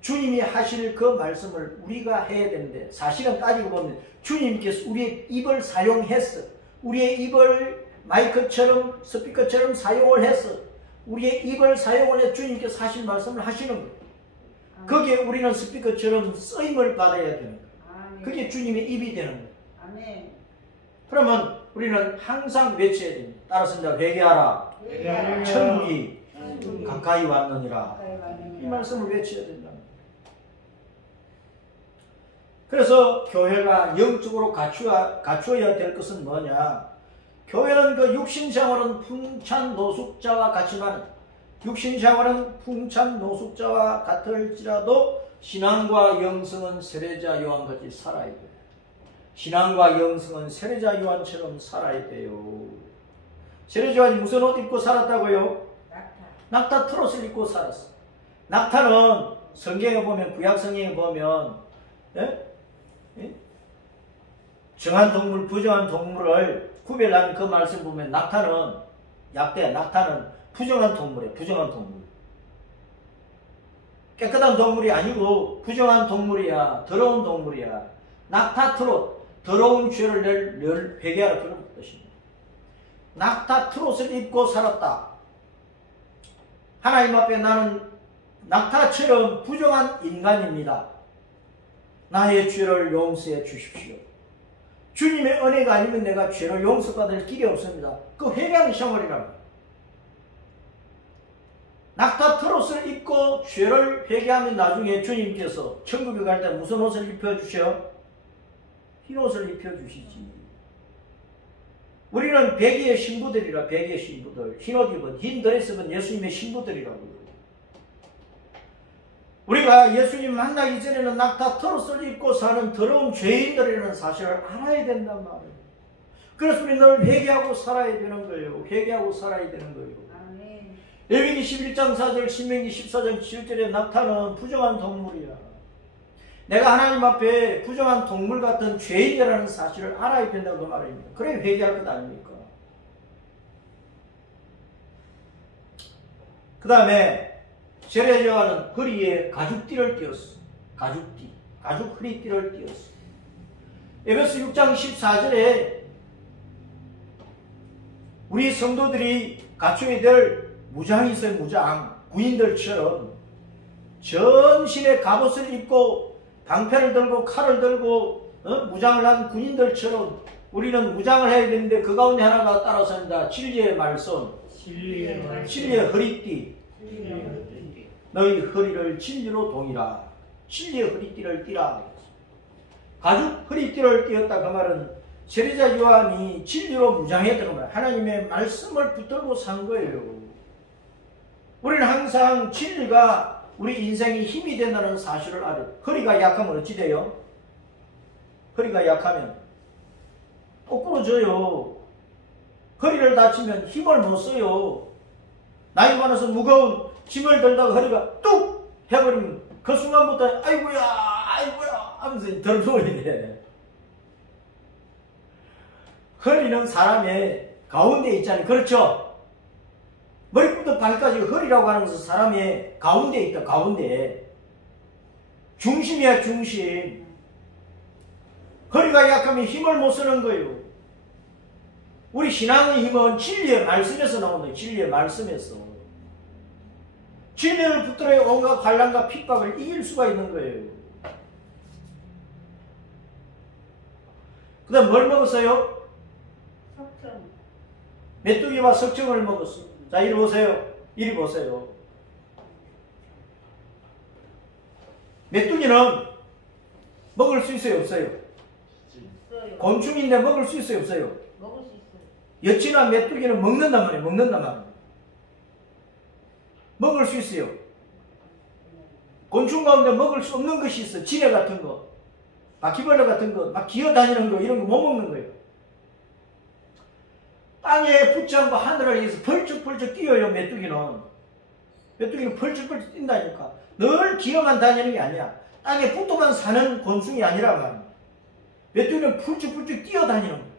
주님이 하실 그 말씀을 우리가 해야 되는데, 사실은 따지고 보면 주님께서 우리의 입을 사용했어. 우리의 입을 마이크처럼 스피커처럼 사용을 했어. 우리의 입을 사용을 해 주님께서 하실 말씀을 하시는 거예요. 거기에 우리는 스피커처럼 쓰임을 받아야 되는 거예요. 그게 주님의 입이 되는 거예요. 아멘. 그러면 우리는 항상 외쳐야 됩니다. 따라서 이제 회개하라. 천국이 가까이 왔느니라. 이 말씀을 외쳐야 된다. 그래서 교회가 영적으로 갖추어야 될 것은 뭐냐? 교회는 그 육신생활은 풍찬 노숙자와 같지만, 육신생활은 풍찬 노숙자와 같을지라도 신앙과 영성은 세례자 요한같이 살아야 돼요. 신앙과 영성은 세례자 요한처럼 살아야 돼요. 세례자 요한이 무슨 옷 입고 살았다고요? 낙타 트롯을 입고 살았어. 낙타는 성경에 보면, 구약 성경에 보면, 예? 정한 동물, 부정한 동물을 구별하는 그 말씀 보면 낙타는 약대, 낙타는 부정한 동물이에요. 부정한 동물. 깨끗한 동물이 아니고 부정한 동물이야. 더러운 동물이야. 낙타 트롯, 더러운 죄를 늘 회개하라, 그런 뜻입니다. 낙타 트롯을 입고 살았다. 하나님 앞에 나는 낙타처럼 부정한 인간입니다. 나의 죄를 용서해 주십시오. 주님의 은혜가 아니면 내가 죄를 용서받을 길이 없습니다. 그 회개하는 생활이랍니다. 낙타 트롯을 입고 죄를 회개하면 나중에 주님께서 천국에 갈 때 무슨 옷을 입혀주셔? 흰 옷을 입혀주시지. 우리는 백의의 신부들이라. 백의의 신부들, 흰 옷 입은, 흰 드레스 입은 예수님의 신부들이라고요. 우리가 예수님 만나기 전에는 낙타 트롯을 입고 사는 더러운 죄인들이라는 사실을 알아야 된단 말이에요. 그래서 우리 늘 회개하고 살아야 되는 거예요. 회개하고 살아야 되는 거예요. 레위기 11장 4절, 신명기 14장 7절에 낙타는 부정한 동물이야. 내가 하나님 앞에 부정한 동물 같은 죄인이라는 사실을 알아야 된다고 그 말입니다. 그래 회개할 것 아닙니까? 그 다음에 세례자 요한은 허리에 가죽띠를 띄었어. 가죽띠. 가죽 허리띠를 띄었어. 에베소 6장 14절에 우리 성도들이 갖춰야 될 무장이 있어요. 무장. 군인들처럼 전신에 갑옷을 입고 방패를 들고 칼을 들고 무장을 한 군인들처럼 우리는 무장을 해야 되는데 그 가운데 하나가 따라서입니다. 진리의 말씀. 진리의 허리띠. 너희 허리를 진리로 동이라. 진리의 허리띠를 띠라. 가죽 허리띠를 띠었다. 그 말은 세례자 요한이 진리로 무장했다는 거예요. 하나님의 말씀을 붙들고 산 거예요. 우리는 항상 진리가 우리 인생의 힘이 된다는 사실을 알아요. 허리가 약하면 어찌 돼요? 허리가 약하면 꼬꾸러져요. 허리를 다치면 힘을 못 써요. 나이 많아서 무거운 짐을 들다가 허리가 뚝 해버리면 그 순간부터 아이고야 아이고야 하면서 덜누워야 돼. 허리는 사람의 가운데 있잖아요. 그렇죠? 머리부터 발까지 허리라고 하는 것은 사람의 가운데 있다. 가운데 중심이야. 중심. 허리가 약하면 힘을 못 쓰는 거예요. 우리 신앙의 힘은 진리의 말씀에서 나온다. 진리의 말씀에서. 진리를 붙들어야 온갖 환난과 핍박을 이길 수가 있는 거예요. 그 다음 뭘 먹었어요? 석청. 메뚜기와 석청을 먹었어. 자, 이리 보세요. 이리 보세요. 메뚜기는 먹을 수 있어요? 없어요? 있어요. 곤충인데 먹을 수 있어요? 없어요? 먹을 수 있어요. 여치나 메뚜기는 먹는단 말이에요. 먹는단 말이에요. 먹을 수 있어요. 곤충 가운데 먹을 수 없는 것이 있어. 지뢰 같은 거, 바퀴벌레 같은 거, 막 기어다니는 거, 이런 거 못 먹는 거예요. 땅에 붙지 않고 하늘을 위해서 펄쩍펄쩍 뛰어요. 메뚜기는. 메뚜기는 펄쩍펄쩍 뛴다니까. 늘 기어만 다니는 게 아니야. 땅에 붙어만 사는 곤충이 아니라 말이야. 메뚜기는 펄쩍펄쩍 뛰어다니는 거야.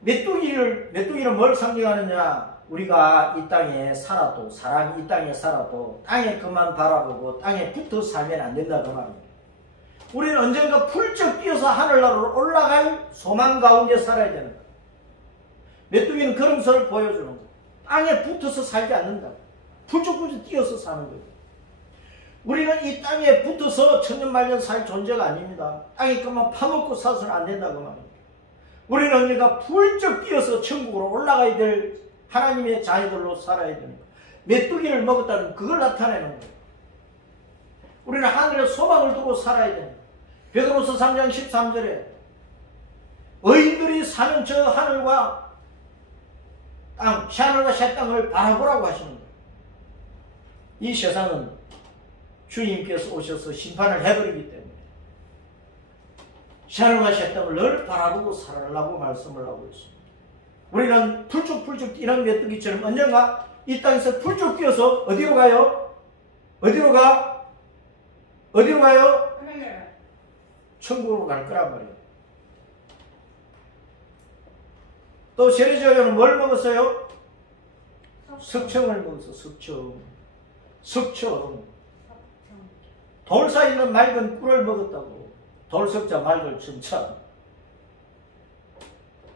메뚜기는 뭘 상징하느냐? 우리가 이 땅에 살아도, 사람이 이 땅에 살아도 땅에 그만 바라보고 땅에 붙어 살면 안 된다 그 말입니다. 우리는 언젠가 훌쩍 뛰어서 하늘나라로 올라갈 소망 가운데 살아야 되는 거야. 메뚜기는 그런 것을 보여주는 거야. 땅에 붙어서 살지 않는다. 훌쩍훌쩍 뛰어서 사는 거예요. 우리는 이 땅에 붙어서 천년만년 살 존재가 아닙니다. 땅에 그만 파먹고 사서는 안 된다 그 말입니다. 우리는 언젠가 훌쩍 뛰어서 천국으로 올라가야 될 하나님의 자녀들로 살아야 되는 거예요. 메뚜기를 먹었다는 그걸 나타내는 거예요. 우리는 하늘에 소망을 두고 살아야 되는 거예요. 베드로서 3장 13절에 의인들이 사는 저 하늘과 땅, 새하늘과 새 땅을 바라보라고 하시는 거예요. 이 세상은 주님께서 오셔서 심판을 해버리기 때문에 새하늘과 새 땅을 늘 바라보고 살아라고 말씀을 하고 있습니다. 우리는 훌쩍훌쩍 뛰는 메뚜기처럼 언젠가 이 땅에서 훌쩍 뛰어서 어디로 가요? 어디로 가? 어디로 가요? 천국으로 갈 거란 말이에요. 또 세례자는 뭘 먹었어요? 석청을 먹었어. 석청. 돌 사이에 있는 맑은 꿀을 먹었다고. 돌석자 맑을 춘천.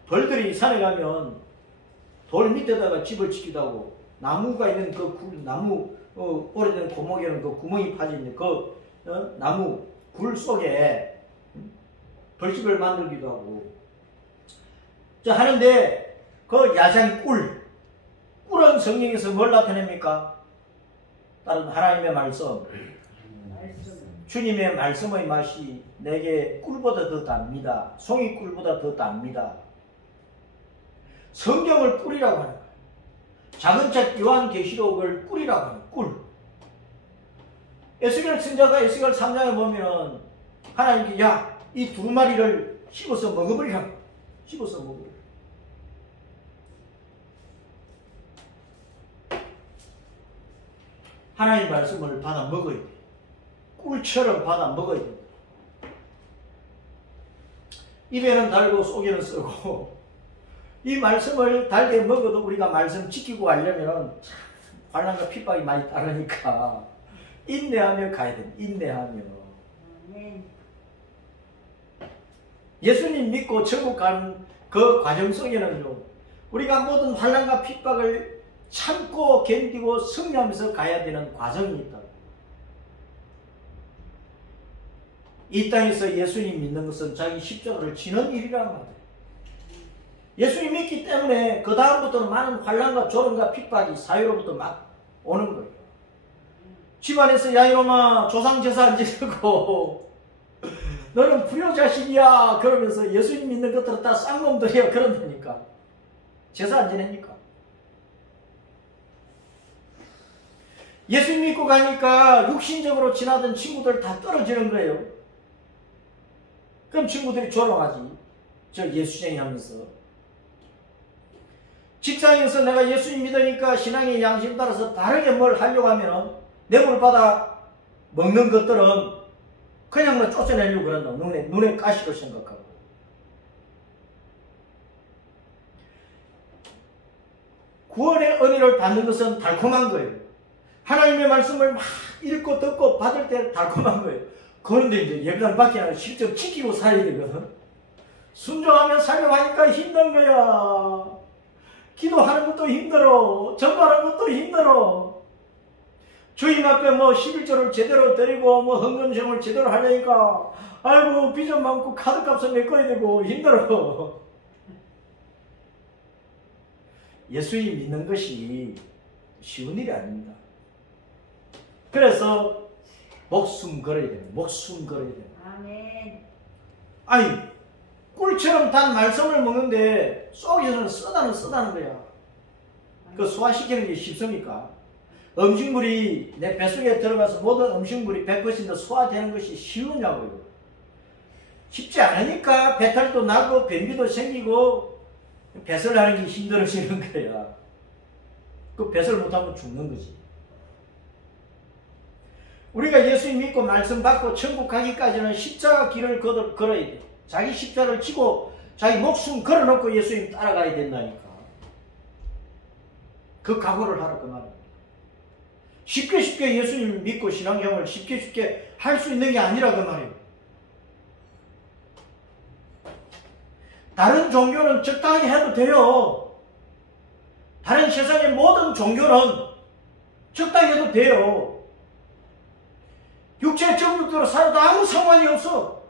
벌들이 산에 가면 돌 밑에다가 집을 짓기도 하고, 나무가 있는 그 나무 오래된 고목에는 그 구멍이 파져있는 그 나무 굴 속에 벌집을 만들기도 하고 하는데, 그 야생 꿀은 성경에서 뭘 나타냅니까? 다른 하나님의 말씀. 주님의 말씀의 맛이 내게 꿀보다 더 답니다. 송이꿀보다 더 답니다. 성경을 꿀이라고 하는 거예요. 작은 책 요한계시록을 꿀이라고 하는 거예요. 꿀. 에스겔 선지자가 에스겔 3장에 보면은 하나님께 이 두 마리를 씹어서 먹어버리라. 씹어서 먹어버리라. 하나님의 말씀을 받아 먹어야 돼. 꿀처럼 받아 먹어야 돼. 입에는 달고 속에는 쓰고, 이 말씀을 달게 먹어도 우리가 말씀 지키고 가려면 참 환난과 핍박이 많이 따르니까 인내하며 가야 돼. 인내하며. 예수님 믿고 천국 가는 그 과정 속에는요, 우리가 모든 환난과 핍박을 참고 견디고 승리하면서 가야 되는 과정이 있다. 이 땅에서 예수님 믿는 것은 자기 십자가를 지는 일이란 말이에요. 예수님 믿기 때문에 그 다음부터는 많은 환난과 조롱과 핍박이 사회로부터 막 오는 거예요. 집안에서 야 이놈아 조상 제사 안 지르고 너는 불효자식이야 그러면서 예수님 믿는 것들은 다 쌍놈들이야 그런다니까. 제사 안 지내니까. 예수님 믿고 가니까 육신적으로 지나던 친구들 다 떨어지는 거예요. 그럼 친구들이 조롱하지. 저 예수쟁이 하면서. 직장에서 내가 예수님 믿으니까 신앙의 양심 따라서 다르게 뭘 하려고 하면 뇌물 받아 먹는 것들은 그냥 뭐 쫓아내려고 그런다. 눈에 가시로 생각하고. 구원의 은혜를 받는 것은 달콤한 거예요. 하나님의 말씀을 막 읽고 듣고 받을 때 달콤한 거예요. 그런데 이제 예배당 밖에 나가 실제 지키고 살아야 되거든. 순종하며 살려하니까 힘든 거야. 기도하는 것도 힘들어. 전파하는 것도 힘들어. 주인 앞에 뭐 11조를 제대로 드리고 뭐 헌금성을 제대로 하려니까 아이고 비전 많고 카드값을 메꿔야 되고 힘들어. 예수님 믿는 것이 쉬운 일이 아닙니다. 그래서 목숨 걸어야 돼요. 목숨 걸어야 돼요. 아멘. 아니 꿀처럼 단 말씀을 먹는데 속에서는 쓰다는 거야. 그 소화시키는 게 쉽습니까? 음식물이 내 뱃속에 들어가서 모든 음식물이 100% 소화되는 것이 쉬우냐고요. 쉽지 않으니까 배탈도 나고 변비도 생기고 배설하는 게 힘들어지는 거야. 그 배설 못하면 죽는 거지. 우리가 예수님 믿고 말씀 받고 천국 가기까지는 십자가 길을 걸어야 돼. 자기 십자가를 지고 자기 목숨 걸어놓고 예수님 따라가야 된다니까. 그 각오를 하라 그 말이야. 쉽게 예수님 믿고 신앙생활을 쉽게 할 수 있는 게 아니라 그 말이에요. 다른 종교는 적당히 해도 돼요. 다른 세상의 모든 종교는 적당히 해도 돼요. 육체의 정욕대로 살아도 아무 상관이 없어.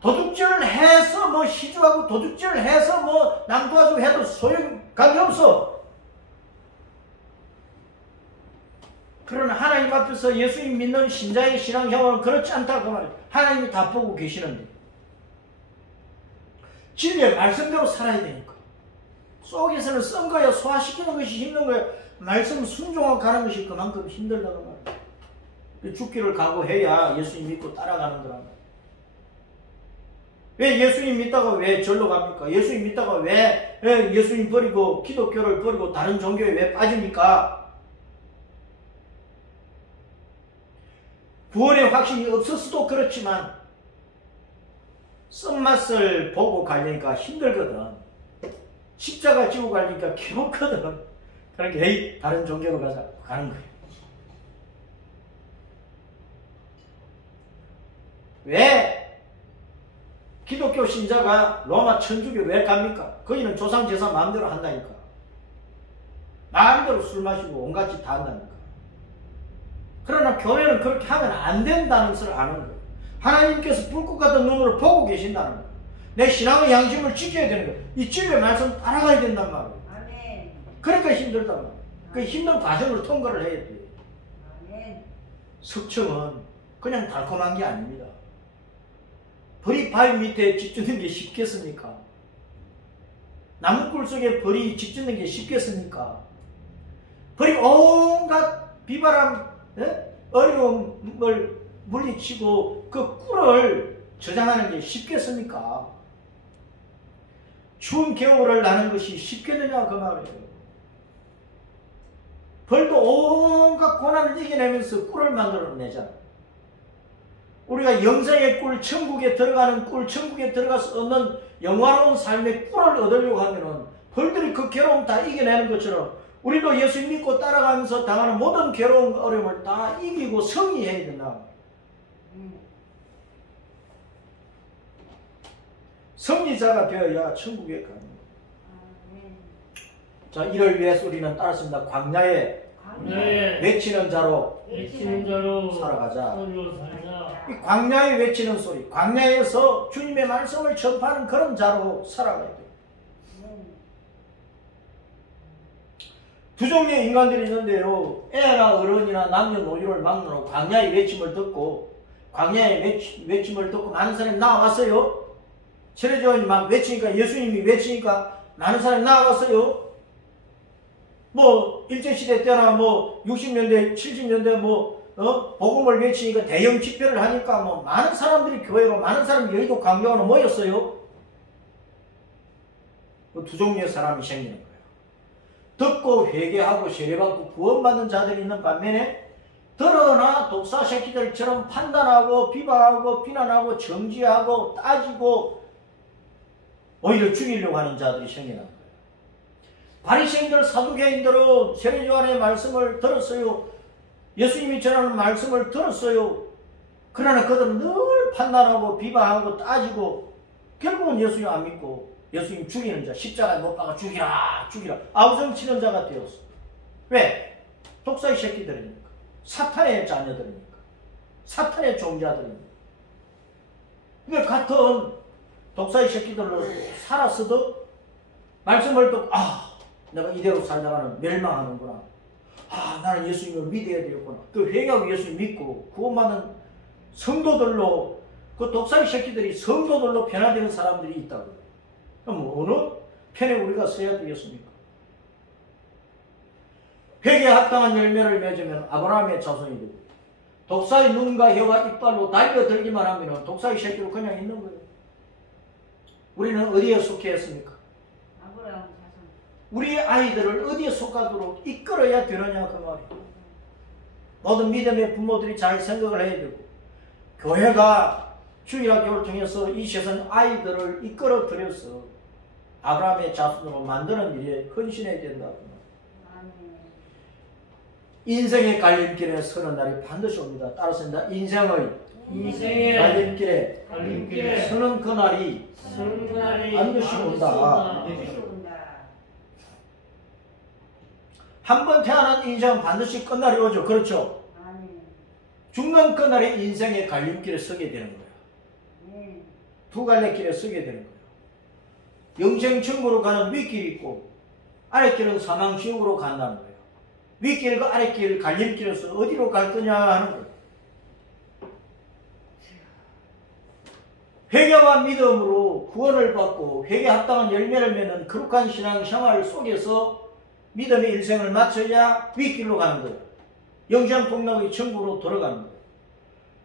도둑질을 해서 뭐 시주하고 도둑질을 해서 뭐 남 도와주고 해도 소용감이 없어. 그러나 하나님 앞에서 예수님 믿는 신자의 신앙생활은 그렇지 않다고 말해요. 하나님이 다 보고 계시는데 진리의 말씀대로 살아야 되니까. 속에서는 썬 거야. 소화시키는 것이 힘든 거야. 말씀 순종하고 가는 것이 그만큼 힘들다고 말이야. 죽기를 각오해야 예수님 믿고 따라가는 거란 말이야. 왜 예수님 믿다가 왜 절로 갑니까? 예수님 믿다가 왜 예수님 버리고 기독교를 버리고 다른 종교에 왜 빠집니까? 구원의 확신이 없었어도 그렇지만 쓴맛을 보고 가려니까 힘들거든. 십자가 지고 가려니까 괴롭거든. 그러니까 에이 다른 종교로 가자 가는 거예요. 왜 기독교 신자가 로마 천주교 왜 갑니까? 거기는 조상 제사 마음대로 한다니까. 마음대로 술 마시고 온갖 짓 다 한다니까. 그러나 교회는 그렇게 하면 안 된다는 것을 아는 거예요. 하나님께서 불꽃 같은 눈으로 보고 계신다는 거예요. 내 신앙의 양심을 지켜야 되는 거예요. 이 진리의 말씀 따라가야 된단 말이에요. 아멘. 그러니까 힘들단 말이에요. 그 힘든 과정을 통과를 해야 돼요. 아멘. 석청은 그냥 달콤한 게 아닙니다. 벌이 바위 밑에 집 짓는 게 쉽겠습니까? 나무꿀 속에 벌이 집 짓는 게 쉽겠습니까? 벌이 온갖 비바람, 어려움을 물리치고 그 꿀을 저장하는 게 쉽겠습니까? 추운 겨울을 나는 것이 쉽겠느냐 그 말이에요. 벌도 온갖 고난을 이겨내면서 꿀을 만들어내잖아. 우리가 영생의 꿀, 천국에 들어가는 꿀, 천국에 들어가서 얻는 영화로운 삶의 꿀을 얻으려고 하면은 벌들이 그 괴로움 다 이겨내는 것처럼 우리도 예수 믿고 따라가면서 당하는 모든 괴로운 어려움을 다 이기고 승리해야 된다. 승리자가 되어야 천국에 가는 거예요. 자, 이를 위해서 우리는 따랐습니다. 광야에 외치는 자로 살아가자. 이 광야에 외치는 소리, 광야에서 주님의 말씀을 전파하는 그런 자로 살아가야 돼요. 두 종류의 인간들이 있는데요. 애나 어른이나 남녀노소를 막론하고 광야의 외침을 듣고 외침을 듣고 많은 사람이 나와왔어요. 세례요한이 막 외치니까 예수님이 외치니까 많은 사람이 나와왔어요. 뭐 일제시대 때나 뭐 60년대 70년대 복음을 외치니까 대형 집회를 하니까 뭐 많은 사람들이 교회로 많은 사람이 여의도 강경으로 모였어요. 그 두 종류의 사람이 생기는 거예요. 듣고 회개하고 세례받고 구원받는 자들이 있는 반면에 드러나 독사 새끼들처럼 판단하고 비방하고 비난하고 정지하고 따지고 오히려 죽이려고 하는 자들이 생겨난 거예요. 바리새인들 사두개인들은 세례요한의 말씀을 들었어요. 예수님이 전하는 말씀을 들었어요. 그러나 그들은 늘 판단하고 비방하고 따지고 결국은 예수님 안 믿고 예수님 죽이는 자, 십자가에 못 박아 죽이라 아우성 치는 자가 되었어. 왜? 독사의 새끼들이니까. 사탄의 자녀들이니까. 사탄의 종자들이니까. 그러니까 같은 독사의 새끼들로 살았어도 말씀을 듣고 내가 이대로 살다가는 멸망하는구나. 나는 예수님을 믿어야 되겠구나. 그 회개하고 예수님 믿고 구원받는 성도들로 그 독사의 새끼들이 성도들로 변화되는 사람들이 있다고요. 그럼 어느 편에 우리가 서야 되겠습니까? 회개에 합당한 열매를 맺으면 아브라함의 자손이 되고, 독사의 눈과 혀와 이빨로 달려들기만 하면 독사의 새끼로 그냥 있는 거예요. 우리는 어디에 속해 있습니까? 아브라함 자손. 우리 아이들을 어디에 속하도록 이끌어야 되느냐 그 말이에요. 모든 믿음의 부모들이 잘 생각을 해야 되고, 교회가 주일학교를 통해서 이 세상 아이들을 이끌어 들여서 아브라함의 자손으로 만드는 일에 헌신해야 된다. 인생의 갈림길에 서는 날이 반드시 옵니다. 따라서 인생의 갈림길에 서는 그 날이 반드시 온다. 한 번 태어난 인생은 반드시 끝날이 오죠. 그렇죠? 죽는 그날에 인생의 갈림길에 서게 되는 거예요. 두 갈래 길에 서게 되는 거예요. 영생 천국으로 가는 윗길이 있고 아랫길은 사망 지옥으로 간다는 거예요. 윗길과 아랫길 갈림길에서 어디로 갈 거냐 하는 거예요. 회개와 믿음으로 구원을 받고 회개에 합당한 열매를 맺는 거룩한 신앙 생활 속에서 믿음의 일생을 마쳐야 윗길로 가는 거예요. 영장 폭락의 천국으로 돌아가는 거예요.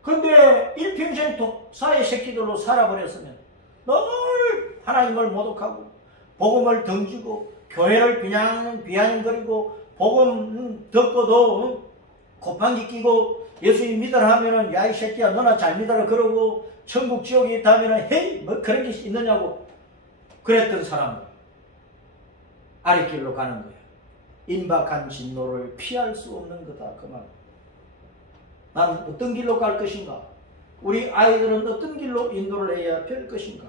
그런데 일평생 독사의 새끼들로 살아버렸으면 늘 하나님을 모독하고 복음을 던지고 교회를 그냥 비아냥거리고 복음 듣고도 곱한기 끼고 예수님 믿으라 하면은 야 이 새끼야 너나 잘 믿어라 그러고 천국 지옥이 있다 하면은 헤이 뭐 그런 게 있느냐고 그랬던 사람들 아랫길로 가는 거예요. 임박한 진노를 피할 수 없는 거다 그 말. 나는 어떤 길로 갈 것인가? 우리 아이들은 어떤 길로 인도를 해야 될 것인가?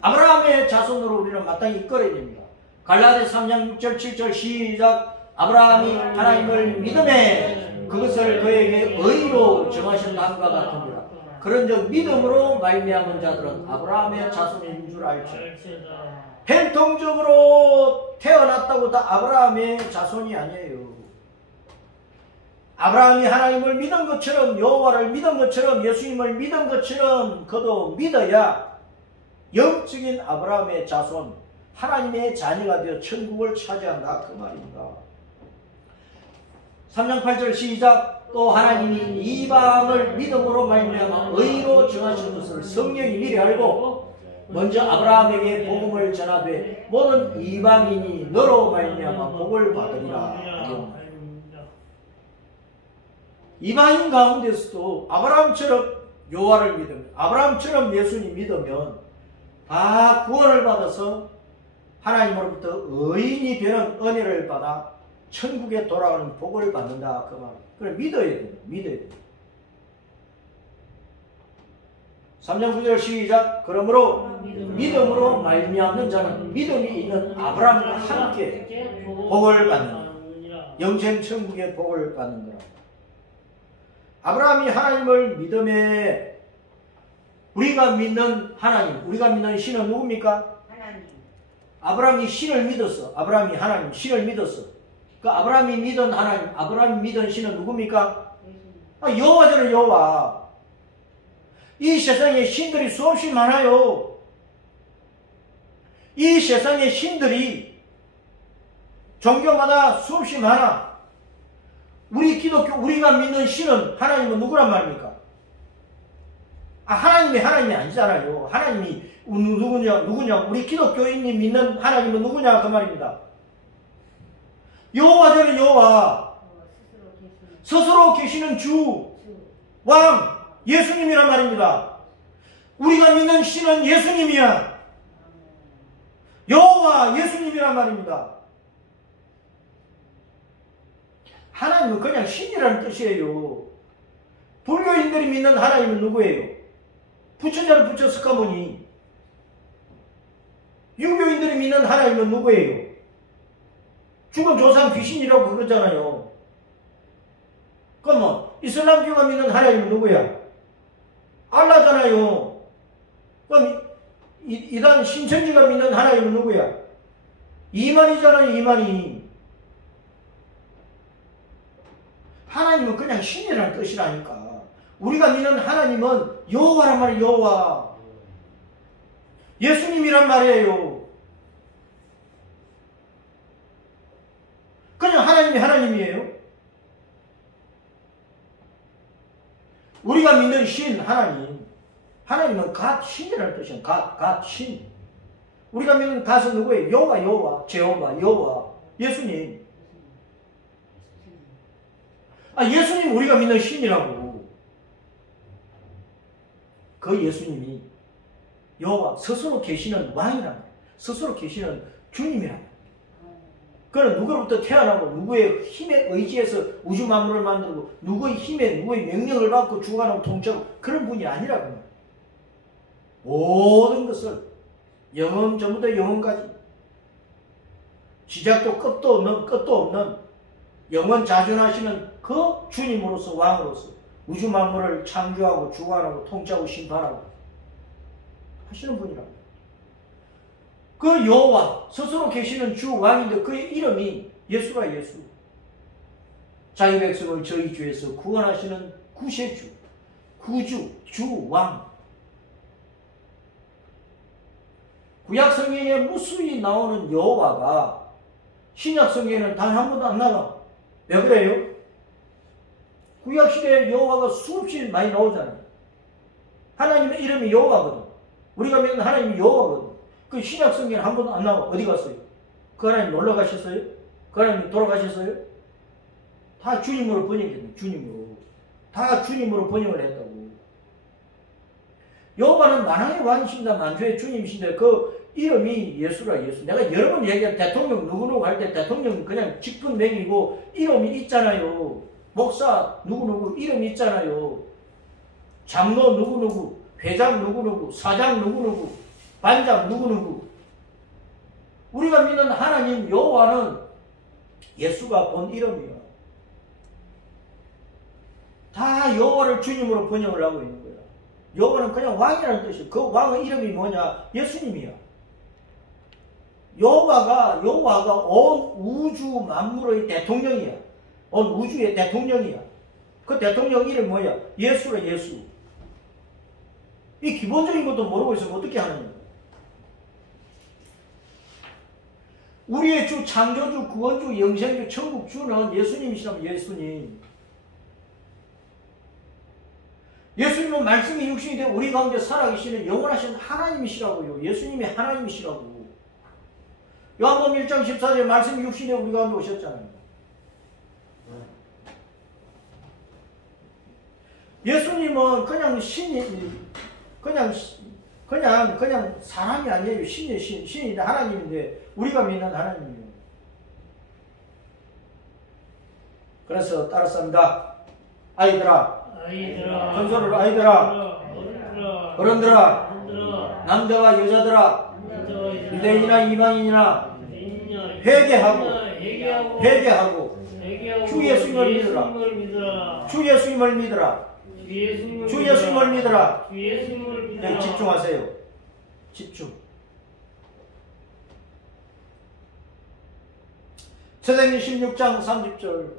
아브라함의 자손으로 우리는 마땅히 이끌어야 됩니다. 갈라디아 3장 6절 7절 시작. 아브라함이 하나님을 믿음에 그것을 그에게 의로 정하신다함과 같으니라. 그런즉 믿음으로 말미암은 자들은 아브라함의 자손인 줄 알지어다. 혈통적으로 태어났다고 다 아브라함의 자손이 아니에요. 아브라함이 하나님을 믿은 것처럼 여호와를 믿은 것처럼 예수님을 믿은 것처럼 그도 믿어야 영적인 아브라함의 자손 하나님의 자녀가 되어 천국을 차지한다 그 말입니다. 3장 8절 시작. 또 하나님이 이방을 믿음으로 말미암아 의로 정하신 것을 성령이 미리 알고 먼저 아브라함에게 복음을 전하되 모든 이방인이 너로 말미암아 복을 받으리라. 이방인 가운데서도 아브라함처럼 여호와를 믿으면 아브라함처럼 예수님 믿으면 다 구원을 받아서 하나님으로부터 의인이 되는 은혜를 받아 천국에 돌아가는 복을 받는다 그 말. 그래 믿어야 됩니다. 믿어야 됩니다. 3장 9절 시작. 그러므로 믿음으로 말미암는 자는 믿음이 있는 아브라함과 함께 복을 받는다. 영생 천국의 복을 받는 거라. 아브라함이 하나님을 믿음에 우리가 믿는 하나님, 우리가 믿는 신은 누굽니까? 하나님. 아브라함이 신을 믿었어. 아브라함이 하나님, 신을 믿었어. 그 아브라함이 믿은 하나님, 아브라함이 믿은 신은 누굽니까? 여호와잖아요, 여호와. 이 세상에 신들이 수없이 많아요. 이 세상에 신들이 종교마다 수없이 많아. 우리 기독교, 우리가 믿는 신은 하나님은 누구란 말입니까? 하나님이 아니잖아요. 하나님이 누구냐? 우리 기독교인이 믿는 하나님은 누구냐? 그 말입니다. 여호와잖아요, 여호와. 스스로 계시는 주, 왕, 예수님이란 말입니다. 우리가 믿는 신은 예수님이야. 여호와, 예수님이란 말입니다. 하나님은 그냥 신이라는 뜻이에요. 불교인들이 믿는 하나님은 누구예요? 부처자는 부처 스카모니. 유교인들이 믿는 하나님은 누구예요? 죽은 조상 귀신이라고 그러잖아요. 그러면 이슬람교가 믿는 하나님은 누구야? 알라잖아요. 그럼 이단 신천지가 믿는 하나님은 누구야? 이만이잖아요, 이만이. 하나님은 그냥 신이라는 뜻이라니까. 우리가 믿는 하나님은 여호와란 말이에요, 여호와. 예수님이란 말이에요. 그냥 하나님 하나님이에요? 우리가 믿는 신 하나님, 하나님은 갓 신이라는 뜻이에요. 갓 신. 우리가 믿는 갓은 누구예요? 여호와, 제호바, 여호와, 예수님. 예수님 우리가 믿는 신이라고. 그 예수님이 여호와, 스스로 계시는 왕이란 말이에요. 스스로 계시는 주님이란 말이에요. 그는 누구로부터 태어나고 누구의 힘에 의지해서 우주 만물을 만들고 누구의 힘에 누구의 명령을 받고 주관하고 통치하고 그런 분이 아니라고 말이에요. 모든 것을 영원 전부터 영원까지 시작도 끝도 없는 영원 자존하시는 그 주님으로서 왕으로서 우주 만물을 창조하고 주관하고 통치하고 심판하고 하시는 분이랍니다. 그 여호와 스스로 계시는 주 왕인데 그의 이름이 예수라. 예수. 자기 백성을 저희 주에서 구원하시는 구세주, 구주, 주왕. 구약 성경에 무수히 나오는 여호와가 신약 성경에는 단 한 번도 안 나와. 왜 그래요? 구약 시대에 여호와가 수없이 많이 나오잖아요. 하나님의 이름이 여호와거든. 우리가 믿는 하나님이 여호와거든. 그 신약 성경에 한 번도 안 나와. 어디 갔어요? 그 하나님 놀러 가셨어요? 그 하나님 돌아가셨어요? 다 주님으로 번역했네. 주님으로. 다 주님으로 번역을 했다고. 여호와는 만왕의 왕이십니다. 만주의 주님이신데 그 이름이 예수라. 예수. 내가 여러 번 얘기한 대통령 누구누구 할 때 대통령 그냥 직분명이고 이름이 있잖아요. 목사 누구누구 이름이 있잖아요. 장로 누구누구, 회장 누구누구, 사장 누구누구, 반장 누구누구. 우리가 믿는 하나님 여호와는 예수가 본 이름이에요. 다 여호와를 주님으로 번역을 하고 있는 거예요. 여호와는 그냥 왕이라는 뜻이에요. 그 왕의 이름이 뭐냐? 예수님이야. 여호와가 온 우주 만물의 대통령이야. 온 우주의 대통령이야. 그 대통령 이름이 뭐야? 예수라. 예수. 이 기본적인 것도 모르고 있으면 어떻게 하느냐? 우리의 주, 창조주, 구원주, 영생주, 천국주는 예수님이시라면 예수님. 예수님은 말씀이 육신이 되어 우리 가운데 살아계시는 영원하신 하나님이시라고요. 예수님이 하나님이시라고. 요한복음 1장 14절에 말씀이 육신이 되어 우리 가운데 오셨잖아요. 예수님은 그냥 신이, 그냥 사람이 아니에요. 신인데 하나님인데 우리가 믿는 하나님이에요. 그래서 따라서합니다. 아이들아, 큰 소리로 아이들아, 어른들아, 남자와 여자들아, 유대인이나 이방인이나 회개하고 주 예수님을 믿으라. 주 예수님을 믿으라. 주 예수님을 믿으라. 네, 집중하세요. 집중. 사도행전 16장 30절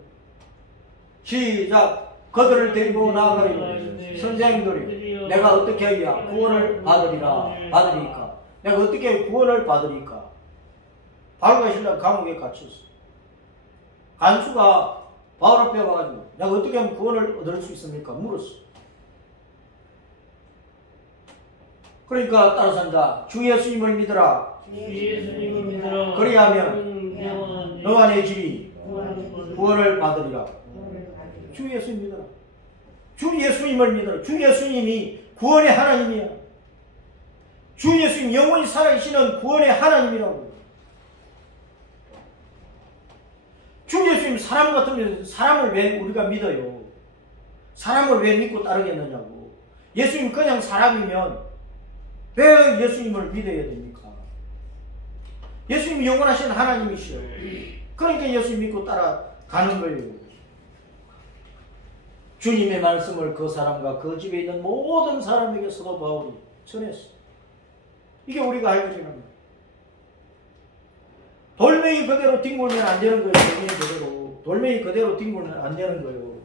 시작. 그들을 데리고 나아가리니 선생들이 내가 어떻게 해야 구원을 받으리까? 내가 어떻게 구원을 받으리까? 바울과 실라 감옥에 갇혔어. 간수가 바울 앞에 와가지고 내가 어떻게 하면 구원을 얻을 수 있습니까? 물었어. 그러니까 따라서 한다. 주 예수님을 믿으라. 그리하면 너와 내 집이 구원을 받으리라. 주 예수님 믿어라. 주 예수님을 믿어라. 주 예수님이 구원의 하나님이야. 주 예수님 영원히 살아계시는 구원의 하나님이라고. 주 예수님 사람 같으면 사람을 왜 우리가 믿어요? 사람을 왜 믿고 따르겠느냐고. 예수님 그냥 사람이면 왜 예수님을 믿어야 됩니까? 예수님이 영원하신 하나님이시요. 그러니까 예수님 믿고 따라가는 거예요. 주님의 말씀을 그 사람과 그 집에 있는 모든 사람에게 사도 바울이 전했어. 이게 우리가 할 일이란 말이야. 돌멩이 그대로 뒹굴면 안 되는 거예요. 돌멩이 그대로 뒹굴면 안 되는 거예요.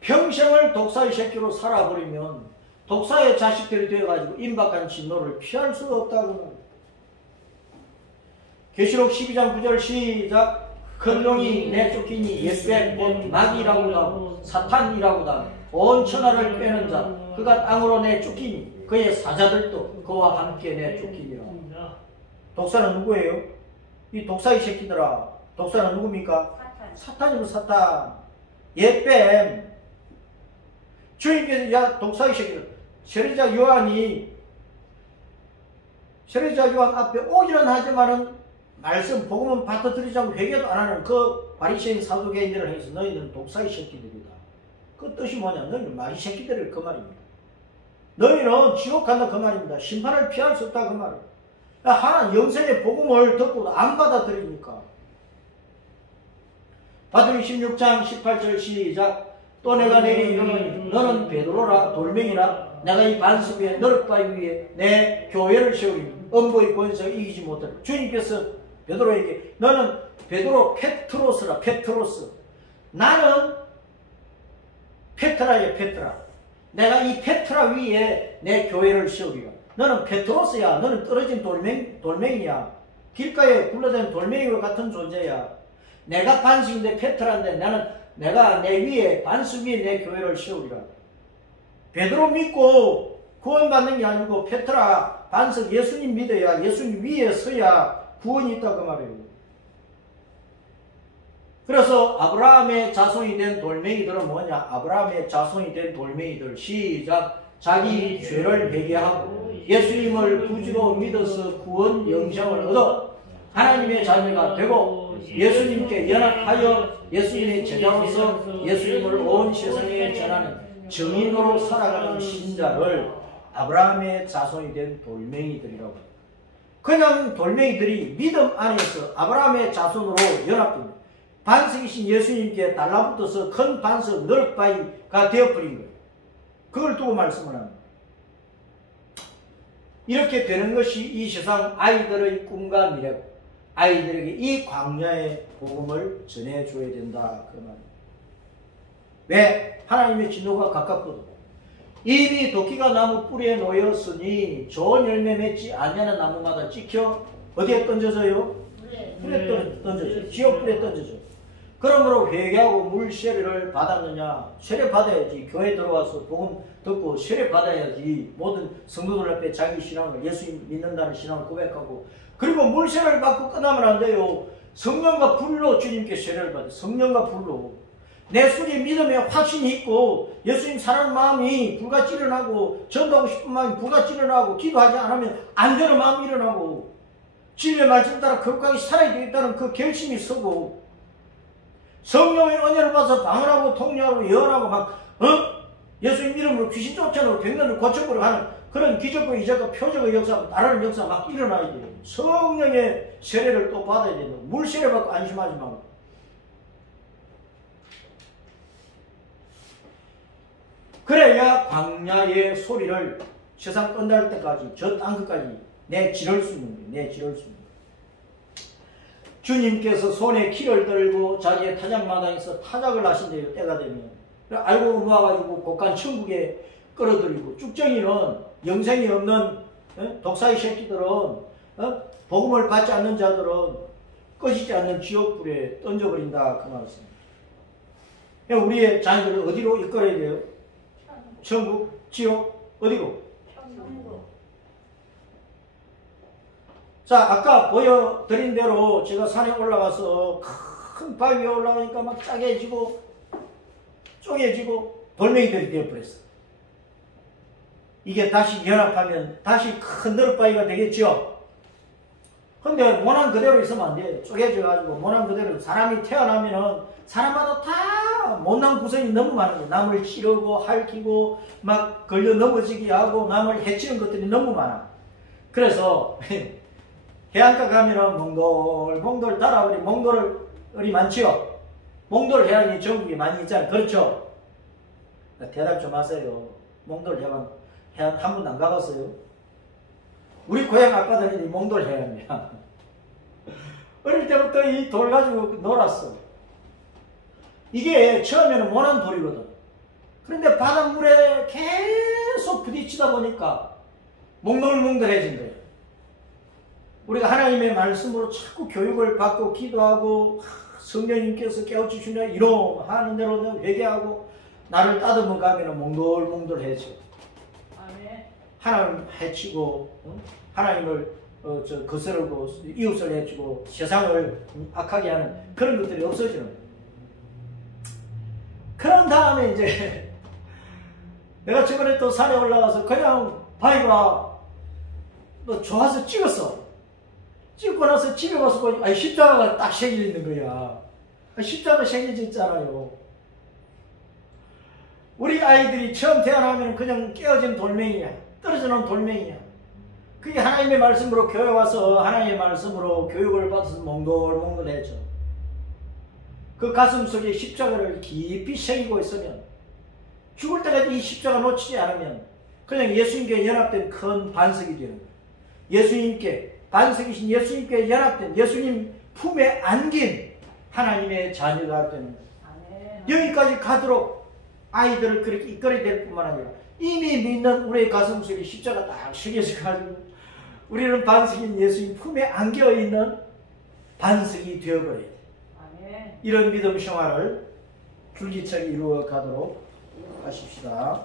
평생을 독사의 새끼로 살아버리면 독사의 자식들이 되어가지고 임박한 진노를 피할 수가 없다고. 계시록 12장 9절 시작. 큰 용이 내쫓기니 옛뱀 곧 마귀라고도 하고 사탄이라고도 하고 온 천하를 꿰는 자 그가 땅으로 내쫓기니 그의 사자들도 그와 함께 내쫓기니라. 독사는 누구예요? 이 독사의 새끼들아. 독사는 누굽니까? 사탄이고 사탄. 옛뱀. 주님께서 야 독사의 새끼들. 세례자 요한 앞에 오기는 하지만은 말씀 복음은 받아들이지 않고 회개도 안 하는 그 바리새인 사두개인들을 해서 너희는 독사의 새끼들이다. 그 뜻이 뭐냐? 너희는 마귀 새끼들을 그 말입니다. 너희는 지옥 간다 그 말입니다. 심판을 피할 수 없다 그 말이에요. 하나님 영생의 복음을 듣고도 안 받아들이니까. 마태복음 16장 18절 시작. 또 내가 내게 이르노니 너는 베드로라 돌멩이라 내가 이 반석 위에 너릇바위 위에 내 교회를 세우리니 음부의 권세가 이기지 못하리. 주님께서 베드로에게 너는 베드로 페트로스라. 페트로스. 나는 페트라야 페트라. 내가 이 페트라 위에 내 교회를 세우리라. 너는 페트로스야. 너는 떨어진 돌멩이야. 길가에 굴러다니는 돌멩이와 같은 존재야. 내가 반석인데 페트라인데 내가 내 위에 반석 위에 내 교회를 세우리라. 베드로 믿고 구원받는 게 아니고 페트라 반석 예수님 믿어야 예수님 위에 서야 구원이 있다 그 말이에요. 그래서 아브라함의 자손이 된 돌멩이들은 뭐냐? 아브라함의 자손이 된 돌멩이들 시작. 자기 죄를 회개하고 예수님을 구주로 믿어서 구원 영생을 얻어 하나님의 자녀가 되고 예수님께 연합하여 예수님의 제자로서 예수님을 온 세상에 전하는 증인으로 살아가는 신자를 아브라함의 자손이 된 돌멩이들이라고 합니다. 그냥 돌멩이들이 믿음 안에서 아브라함의 자손으로 연합됩니다. 반석이신 예수님께 달라붙어서 큰 반석 널바위가 되어버린 거예요. 그걸 두고 말씀을 합니다. 이렇게 되는 것이 이 세상 아이들의 꿈과 미래고 아이들에게 이 광야의 복음을 전해줘야 된다 그 말입니다. 왜? 하나님의 진노가 가깝거든. 잎이 도끼가 나무 뿌리에 놓였으니 좋은 열매 맺지 아니하는 나무마다 찍혀 어디에 던져져요? 불에 던져져. 지옥 불에 던져져. 그러므로 회개하고 물 세례를 받았느냐? 세례 받아야지. 교회 들어와서 복음 듣고 세례 받아야지. 모든 성도들 앞에 자기 신앙을 예수님 믿는다는 신앙을 고백하고 그리고 물 세례를 받고 끝나면 안 돼요. 성령과 불로 주님께 세례를 받아요. 성령과 불로. 내 속에 믿음에 확신이 있고 예수님 사랑하는 마음이 불같이 일어나고 전도하고 싶은 마음이 불같이 일어나고 기도하지 않으면 안 되는 마음이 일어나고 진리의 말씀 따라 거룩하게 살아야 되겠다는 그 결심이 서고 성령의 은혜를 받아서 방언하고 통역하고 예언하고 막 예수님 이름으로 귀신 쫓아내고 병면을 고쳐버리고 하는 그런 기적과 이적과 표적의 역사 나라는 역사 막 일어나야 돼요. 성령의 세례를 또 받아야 된다. 물 세례 받고 안심하지 말고. 그래야 광야의 소리를 세상 끝날 때까지 저 땅끝까지 내지를 수 있는 거예요. 내지를 수 있는 거예요. 주님께서 손에 키를 들고 자기의 타작마당에서 타작을 하신대요. 때가 되면. 알고 모아가지고 곡간 천국에 끌어들이고 쭉정이는 영생이 없는 독사의 새끼들은 복음을 받지 않는 자들은 꺼지지 않는 지옥불에 던져버린다 그 말씀입니다. 우리의 자녀들을 어디로 이끌어야 돼요? 천국, 지옥, 어디로? 천국. 자, 아까 보여드린 대로 제가 산에 올라가서 큰 바위 위에 올라가니까 막 짜게지고 쪼개지고 돌멩이들이 되어버렸어. 이게 다시 연합하면 다시 큰 너릇바위가 되겠죠. 근데 모난 그대로 있으면 안 돼. 쪼개져가지고 모난 그대로 사람이 태어나면은 사람마다 다 못난 구성이 너무 많은 거예요. 남을 치르고 핥히고 막 걸려 넘어지게 하고 남을 해치는 것들이 너무 많아. 그래서 해안가 가면은 몽돌 달아버린 몽돌이 많지요. 몽돌 해안이 전국에 많이 있잖아요. 그렇죠? 대답 좀 하세요. 몽돌 해안 한 번도 안 가봤어요? 우리 고향 아빠들은 이 몽돌 해안이야. 어릴 때부터 이 돌 가지고 놀았어. 이게 처음에는 모난 돌이거든. 그런데 바닷물에 계속 부딪히다 보니까 몽돌몽돌해진 거예요. 우리가 하나님의 말씀으로 자꾸 교육을 받고 기도하고 성령님께서 깨워주시냐 이놈 하는 대로 회개하고 나를 따듬어 가면 몽돌몽돌해져. 아멘. 하나님 해치고 하나님을 거스르고 이웃을 해치고 세상을 악하게 하는 그런 것들이 없어지는 거예요. 그런 다음에 이제 내가 저번에 또 산에 올라가서 그냥 바위가 뭐 좋아서 찍었어. 찍고 나서 집에 와서 보니까 십자가가 딱 새겨 있는 거야. 십자가가 새겨져 있잖아요. 우리 아이들이 처음 태어나면 그냥 깨어진 돌멩이야. 떨어져놓은 돌멩이야. 그게 하나님의 말씀으로 교회 와서 하나님의 말씀으로 교육을 받아서 몽돌몽돌해져. 그 가슴 속에 십자가를 깊이 새기고 있으면 죽을 때까지 이 십자가 놓치지 않으면 그냥 예수님께 연합된 큰 반석이 되는 거예요. 예수님께 반석이신 예수님께 연합된 예수님 품에 안긴 하나님의 자녀가 되는 거예요. 아멘. 여기까지 가도록 아이들을 그렇게 이끌어야 될 뿐만 아니라 이미 믿는 우리의 가슴 속에 십자가 딱 새겨져 가지고 우리는 반석인 예수님 품에 안겨 있는 반석이 되어버려야 돼. 아멘. 이런 믿음 생활을 줄기차게 이루어 가도록 하십시다.